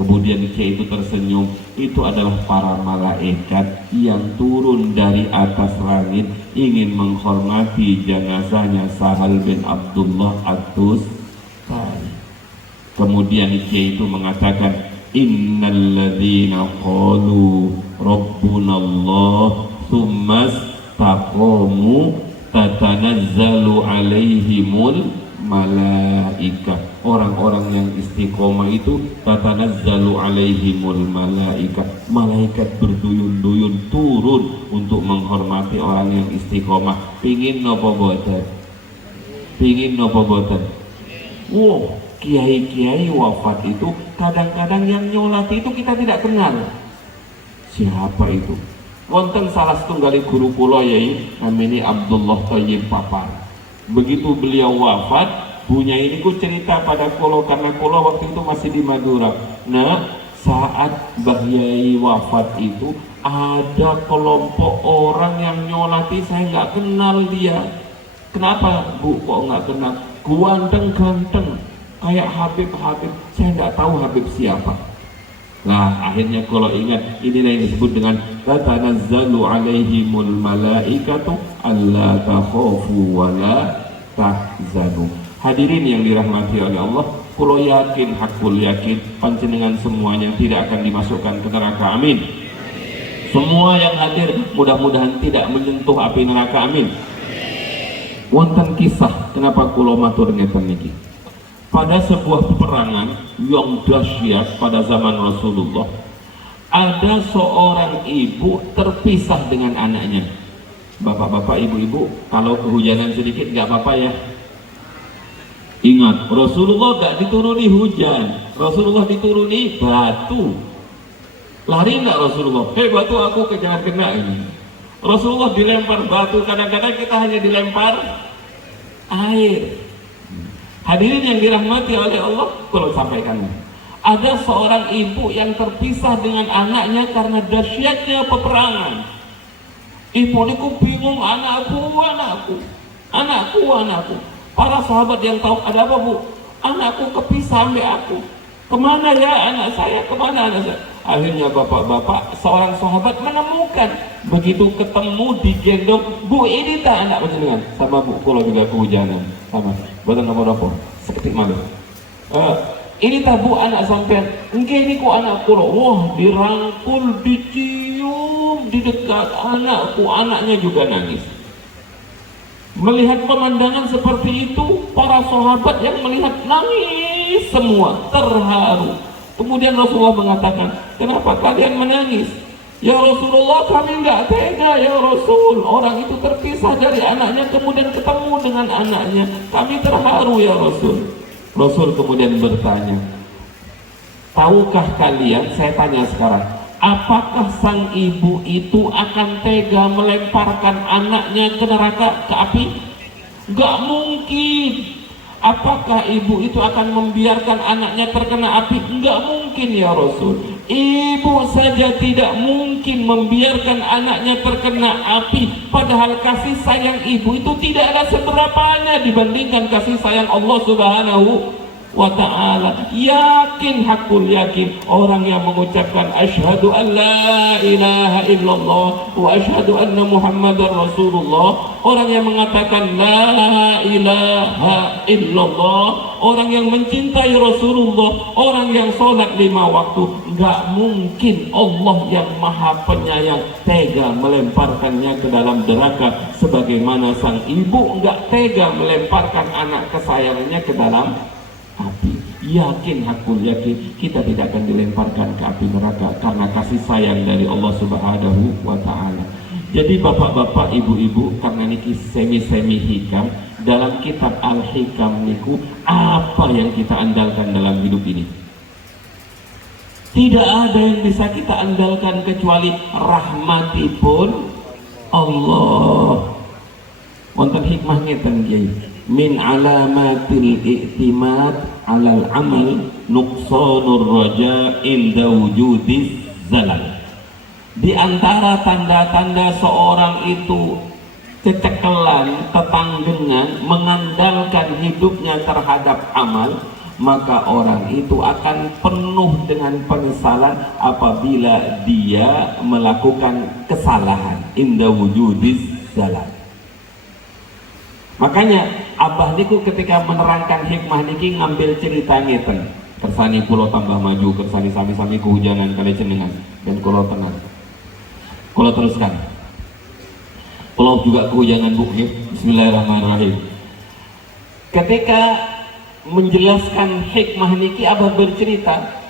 Kemudian Kiai itu tersenyum, itu adalah para malaikat yang turun dari atas langit ingin menghormati jenazahnya Sahal bin Abdullah At-Tustari. Kemudian Kiai itu mengatakan, innalladzina qalu rabbunallah tsummas taqamu tatanazzalu alaihimul malaika. Orang-orang yang istiqomah itu tatanazzalu alaihimul malaika, malaikat berduyun-duyun turun untuk menghormati orang yang istiqomah. Pingin nopo boten? Pingin nopo boten? Wow, kiai-kiai wafat itu kadang-kadang yang nyolati itu kita tidak kenal. Siapa itu? Wonten salah setunggali guru kula yai namanya Abdullah Thayyib Papar. Begitu beliau wafat, punya ini ku cerita pada kula karena kula waktu itu masih di Madura. Nah, saat Mbah Yai wafat itu ada kelompok orang yang nyolati, saya nggak kenal dia. Kenapa Bu kok nggak kenal? Ganteng-ganteng kayak Habib, saya nggak tahu Habib siapa. Nah, akhirnya kalau ingat, inilah yang disebut dengan tatanazzalu alaihimul malaikatu alla takhafu wa la tahzanu. Hadirin yang dirahmati oleh Allah, Kulo yakin, hakul yakin, panjenengan semuanya tidak akan dimasukkan ke neraka, amin. Semua yang hadir mudah-mudahan tidak menyentuh api neraka, amin. Wonten kisah kenapa kulo matur ngeten niki. Pada sebuah peperangan yang dahsyat pada zaman Rasulullah, ada seorang ibu terpisah dengan anaknya. Bapak-bapak, ibu-ibu, kalau kehujanan sedikit nggak apa-apa ya. Ingat, Rasulullah nggak dituruni hujan, Rasulullah dituruni batu. Lari nggak Rasulullah? Hei batu, aku jangan kena ini. Rasulullah dilempar batu, kadang-kadang kita hanya dilempar air. Hadirin yang dirahmati oleh Allah, kalau sampaikan, ada seorang ibu yang terpisah dengan anaknya karena dahsyatnya peperangan. Ibu niku bingung, anakku. Para sahabat yang tahu, ada apa bu? Anakku kepisah sampai aku. Kemana ya anak saya? Akhirnya bapak-bapak, seorang sahabat menemukan. Begitu ketemu, digendong, bu ini tak anak panjenengan? Sama bu, kalau juga kehujanan, sama. Betul apa-apa, seketik malu. Ini tak bu anak sampean? Enggak, ini kok anak kulo. Wah, dirangkul, dicium, di dekat anakku, anaknya juga nangis. Melihat pemandangan seperti itu, para sahabat yang melihat nangis semua, terharu. Kemudian Rasulullah mengatakan, kenapa kalian menangis? Ya Rasulullah, kami nggak tega ya Rasul. Orang itu terpisah dari anaknya, kemudian ketemu dengan anaknya. Kami terharu ya Rasul. Rasul kemudian bertanya, tahukah kalian, saya tanya sekarang, apakah sang ibu itu akan tega melemparkan anaknya ke neraka, ke api? Gak mungkin. Apakah ibu itu akan membiarkan anaknya terkena api? Gak mungkin ya Rasul. Ibu saja tidak mungkin membiarkan anaknya terkena api. Padahal kasih sayang ibu itu tidak ada seberapanya dibandingkan kasih sayang Allah Subhanahu wa ta'ala. Yakin, hakul yakin, orang yang mengucapkan asyhadu an la ilaha illallah wa asyhadu anna muhammadar rasulullah, orang yang mengatakan la ilaha illallah, orang yang mencintai Rasulullah, orang yang sholat 5 waktu, gak mungkin Allah yang maha penyayang tega melemparkannya ke dalam neraka, sebagaimana sang ibu gak tega melemparkan anak kesayangannya ke dalam api. Yakin, hakul yakin, kita tidak akan dilemparkan ke api neraka karena kasih sayang dari Allah Subhanahu wa ta'ala. Jadi bapak-bapak, ibu-ibu, karena niki semi-semi hikam, dalam kitab Al-Hikam niku, apa yang kita andalkan dalam hidup ini? Tidak ada yang bisa kita andalkan kecuali rahmatipun Allah. Wonten hikmah ngeten Kiai, min alamatil i'timad alal amal nuqsanur raja inda wujudis zalal. Di antara tanda-tanda seorang itu cecekelan, tetanggengan, mengandalkan hidupnya terhadap amal, maka orang itu akan penuh dengan penyesalan apabila dia melakukan kesalahan inda wujudis zalal. Makanya Abah niku ketika menerangkan hikmah niki ngambil cerita ngeten, kersani pulau tambah maju, kersani sami-sami kehujanan kali jenengan, dan kulo tenang, kulo teruskan, kulo juga kehujanan bu. Bismillahirrahmanirrahim. Ketika menjelaskan hikmah niki, Abah bercerita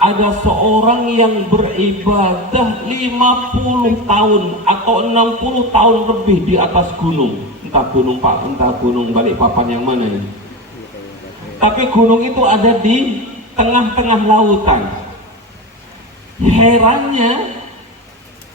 ada seorang yang beribadah 50 tahun atau 60 tahun lebih di atas gunung, entah gunung Balikpapan yang mana ya. Tapi gunung itu ada di tengah-tengah lautan. Herannya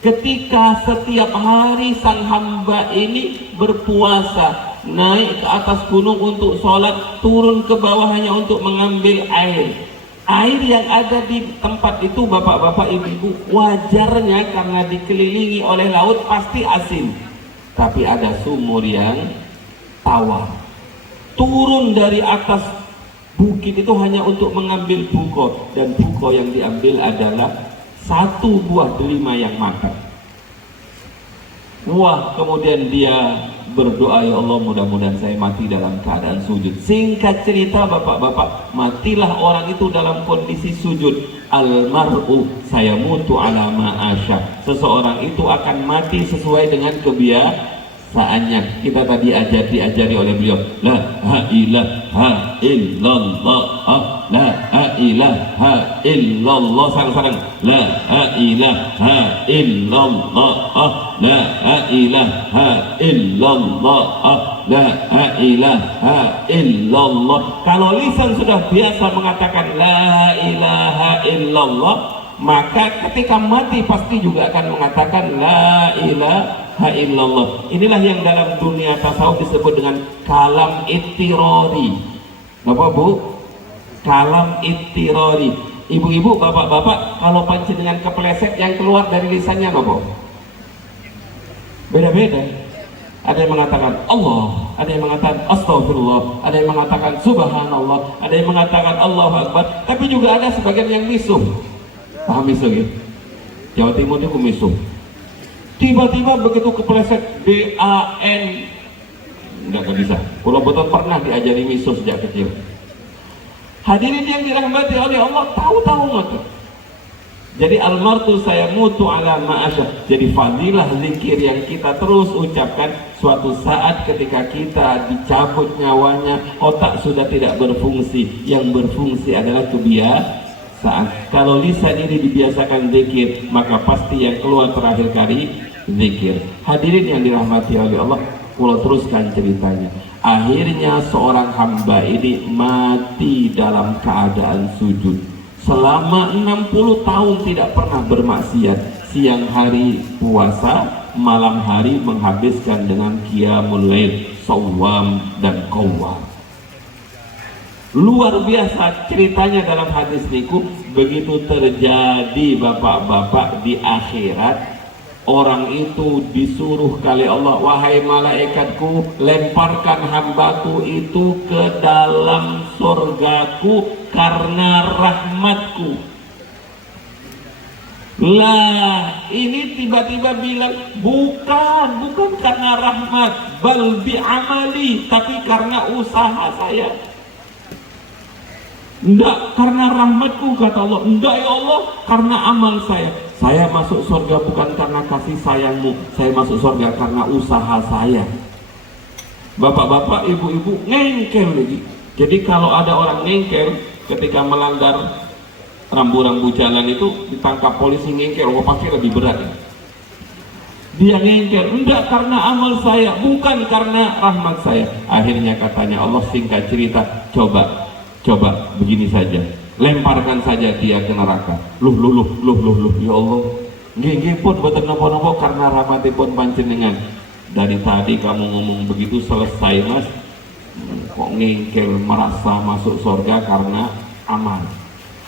ketika setiap hari sang hamba ini berpuasa, naik ke atas gunung untuk sholat, turun ke bawah hanya untuk mengambil air. Air yang ada di tempat itu, bapak-bapak, ibu-ibu, wajarnya karena dikelilingi oleh laut pasti asin. Tapi ada sumur yang tawar. Turun dari atas bukit itu hanya untuk mengambil buko, dan buko yang diambil adalah 1 buah delima yang matang. Wah, kemudian dia berdoa, ya Allah mudah-mudahan saya mati dalam keadaan sujud. Singkat cerita bapak-bapak, matilah orang itu dalam kondisi sujud. Almar'u sayamutu ala ma asya. Seseorang itu akan mati sesuai dengan kebiasaannya. Kita tadi diajari oleh beliau, la ilaha illallah, la ilaha illallah, sarang-sarang, la ilaha illallah, la ilaha illallah, la ilaha illallah. Kalau lisan sudah biasa mengatakan la ilaha illallah, maka ketika mati pasti juga akan mengatakan la ilaha illallah. Inilah yang dalam dunia tasawuf disebut dengan kalam ittirori. Bapak Bu, kalam ittirori. Ibu-ibu, bapak-bapak, kalau panjenengan kepleset yang keluar dari lisannya apa? Beda-beda. Ada yang mengatakan Allah, ada yang mengatakan astagfirullah, ada yang mengatakan subhanallah, ada yang mengatakan Allahu akbar. Tapi juga ada sebagian yang misuh. Paham misuh ya? Jawa Timur itu misuh. Tiba-tiba begitu kepleset DAN, nggak bisa. Pulau Beton pernah diajari misuh sejak kecil. Hadirin yang dirahmati oleh Allah, tahu-tahu maka. Jadi almartu sayamutu ala ma'asya. Jadi fadilah zikir yang kita terus ucapkan, suatu saat ketika kita dicabut nyawanya, otak sudah tidak berfungsi. Yang berfungsi adalah kebiasaan. Kalau lisan ini dibiasakan zikir, maka pasti yang keluar terakhir kali zikir. Hadirin yang dirahmati oleh Allah, kalau teruskan ceritanya. Akhirnya seorang hamba ini mati dalam keadaan sujud. Selama 60 tahun tidak pernah bermaksiat. Siang hari puasa, malam hari menghabiskan dengan qiyamul lail, shawwam dan qawwam. Luar biasa ceritanya dalam hadis niku. Begitu terjadi bapak-bapak di akhirat, orang itu disuruh kali Allah, wahai malaikatku, lemparkan hambaku itu ke dalam surgaku karena rahmatku. Lah ini tiba-tiba bilang bukan karena rahmat, bal bi amali, tapi karena usaha saya. Enggak karena rahmatku, kata Allah. Enggak ya Allah, karena amal saya. Saya masuk surga bukan karena kasih sayangmu, saya masuk surga karena usaha saya. Bapak-bapak, ibu-ibu, ngengkel lagi. Jadi kalau ada orang ngengkel ketika melanggar rambu-rambu jalan itu, ditangkap polisi ngengkel, pasti lebih berat ya. Dia ngengkel, enggak karena amal saya, bukan karena rahmat saya. Akhirnya katanya Allah, singkat cerita, coba begini saja, lemparkan saja dia ke neraka. Luh, ya Allah, nggih pun boten napa-napa karena rahmatipun panjenengan. Dari tadi kamu ngomong begitu, selesai mas, kok ngengkel merasa masuk surga karena amal.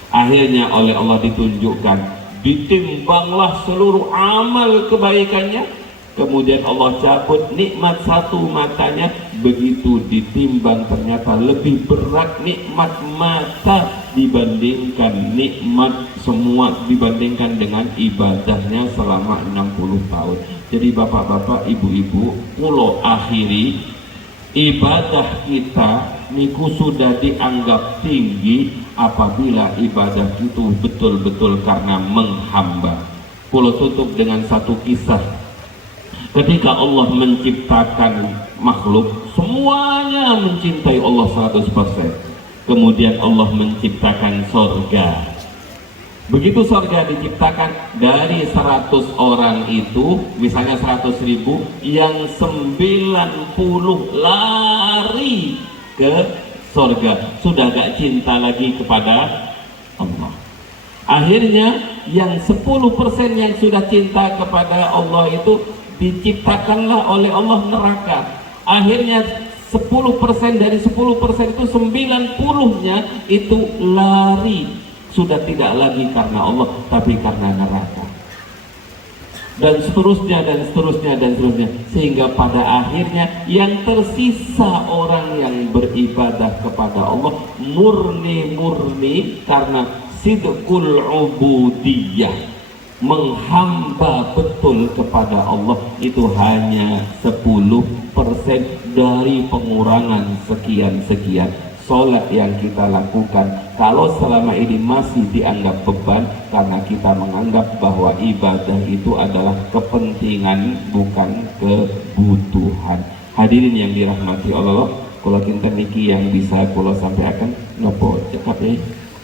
Akhirnya oleh Allah ditunjukkan, ditimbanglah seluruh amal kebaikannya, kemudian Allah cabut nikmat satu matanya. Begitu ditimbang ternyata lebih berat nikmat mata dibandingkan nikmat semua, dibandingkan dengan ibadahnya selama 60 tahun. Jadi bapak-bapak, ibu-ibu, pulau akhiri ibadah kita niku sudah dianggap tinggi apabila ibadah itu betul-betul karena menghamba. Pulau tutup dengan satu kisah. Ketika Allah menciptakan makhluk, semuanya mencintai Allah 100%. Kemudian Allah menciptakan sorga. Begitu sorga diciptakan, dari 100 orang itu, misalnya 100.000, yang 90 lari ke sorga, sudah gak cinta lagi kepada Allah. Akhirnya yang 10% yang sudah cinta kepada Allah itu diciptakanlah oleh Allah neraka. Akhirnya 10% dari 10% itu 90-nya itu lari, sudah tidak lagi karena Allah tapi karena neraka. Dan seterusnya dan seterusnya dan seterusnya, sehingga pada akhirnya yang tersisa orang yang beribadah kepada Allah murni karena sidqul ubudiyah, menghamba betul kepada Allah itu hanya 10% dari pengurangan sekian-sekian sholat yang kita lakukan. Kalau selama ini masih dianggap beban karena kita menganggap bahwa ibadah itu adalah kepentingan bukan kebutuhan. Hadirin yang dirahmati Allah, kalau kita niki yang bisa kalau sampai akan nopo cekap ya.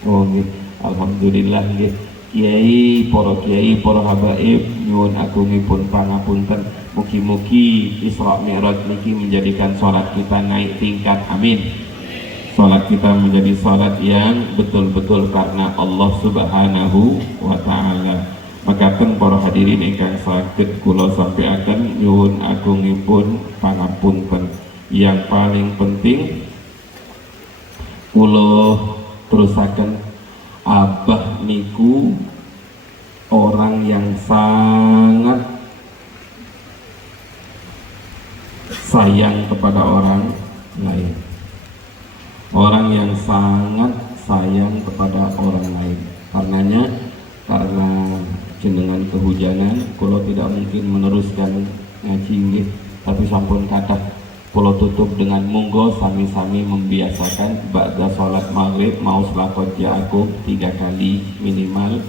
Oh nggih, alhamdulillah nggih. Kiai, para habaib nyuwun agungipun pangapunten. Mugi-mugi Isra Mi'raj niki menjadikan sholat kita naik tingkat. Amin. Sholat kita menjadi sholat yang betul-betul karena Allah Subhanahu wa Ta'ala. Makaten para hadirin ingkang saged kula sampaiaken nyuwun agungipun pangapunten. Yang paling penting kula terusaken, abah niku orang yang sangat sayang kepada orang lain. Orang yang sangat sayang kepada orang lain. Karena jenengan kehujanan, kalau tidak mungkin meneruskan ngaji nggih, tapi sampun kathah kula tutup dengan monggo sami-sami membiasakan ba'da sholat maghrib mau selakot ja'akum 3 kali minimal,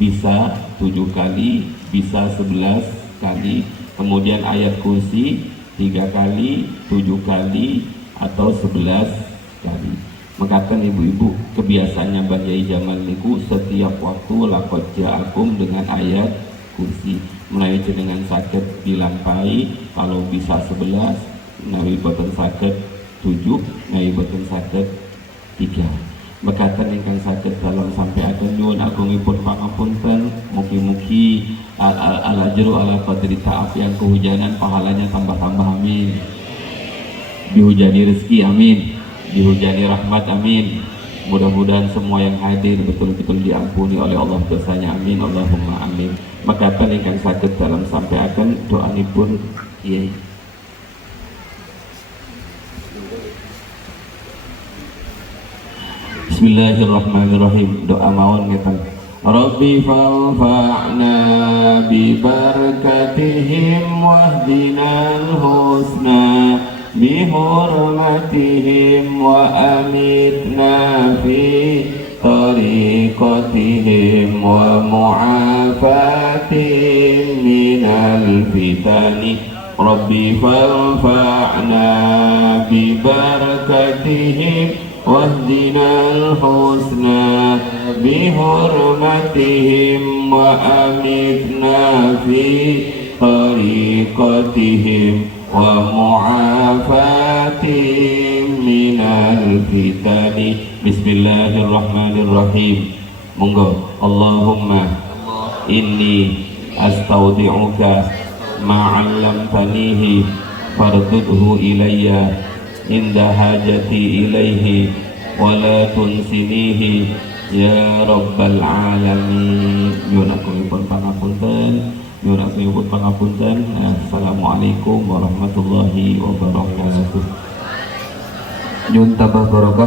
bisa 7 kali, bisa 11 kali, kemudian ayat kursi 3 kali, 7 kali, atau 11 kali. Mengatakan ibu-ibu kebiasaannya Mbah Yai Jamal niku setiap waktu lakot ja'akum dengan ayat kursi, mulai dengan sakit dilampahi, kalau bisa 11, nawi boten sakit 7, nawi boten sakit 3. Mekatan ingkang sakit dalam sampai akan nyuwun agungipun pangapunten, mugi-mugi ala jero ala qadri ta'af yang kehujanan pahalanya tambah-tambah. Amin. Dihujani rezeki. Amin. Dihujani rahmat. Amin. Mudah-mudahan semua yang hadir betul-betul diampuni oleh Allah dosanya. Amin. Allahumma amin. Mekatan ingkang sakit dalam sampai akan doanipun kiai. Bismillahirrahmanirrahim. Doa mawon ngeten. Rabbi fanfa'na bi barakatihim wahdinal husna bi hurmatihim wa amitna fi tariqatihim wa mu'afatihim minal fitani. Rabbi fanfa'na bi barakatihim wahdinal husna bihurmatihim wa amitna fi tariqatihim wa mu'afatihim minal fitani. Bismillahirrahmanirrahim. Monggo. Allahumma inni astaudi'uka ma'allamtanihi fardudhu ilayya inda hajati ilaihi wala tunsinihi ya rabbal alamin. Nyunakunipun pangapunten, nyunakunipun pangapunten. Assalamualaikum warahmatullahi wabarakatuh. Nyun tabah barokah.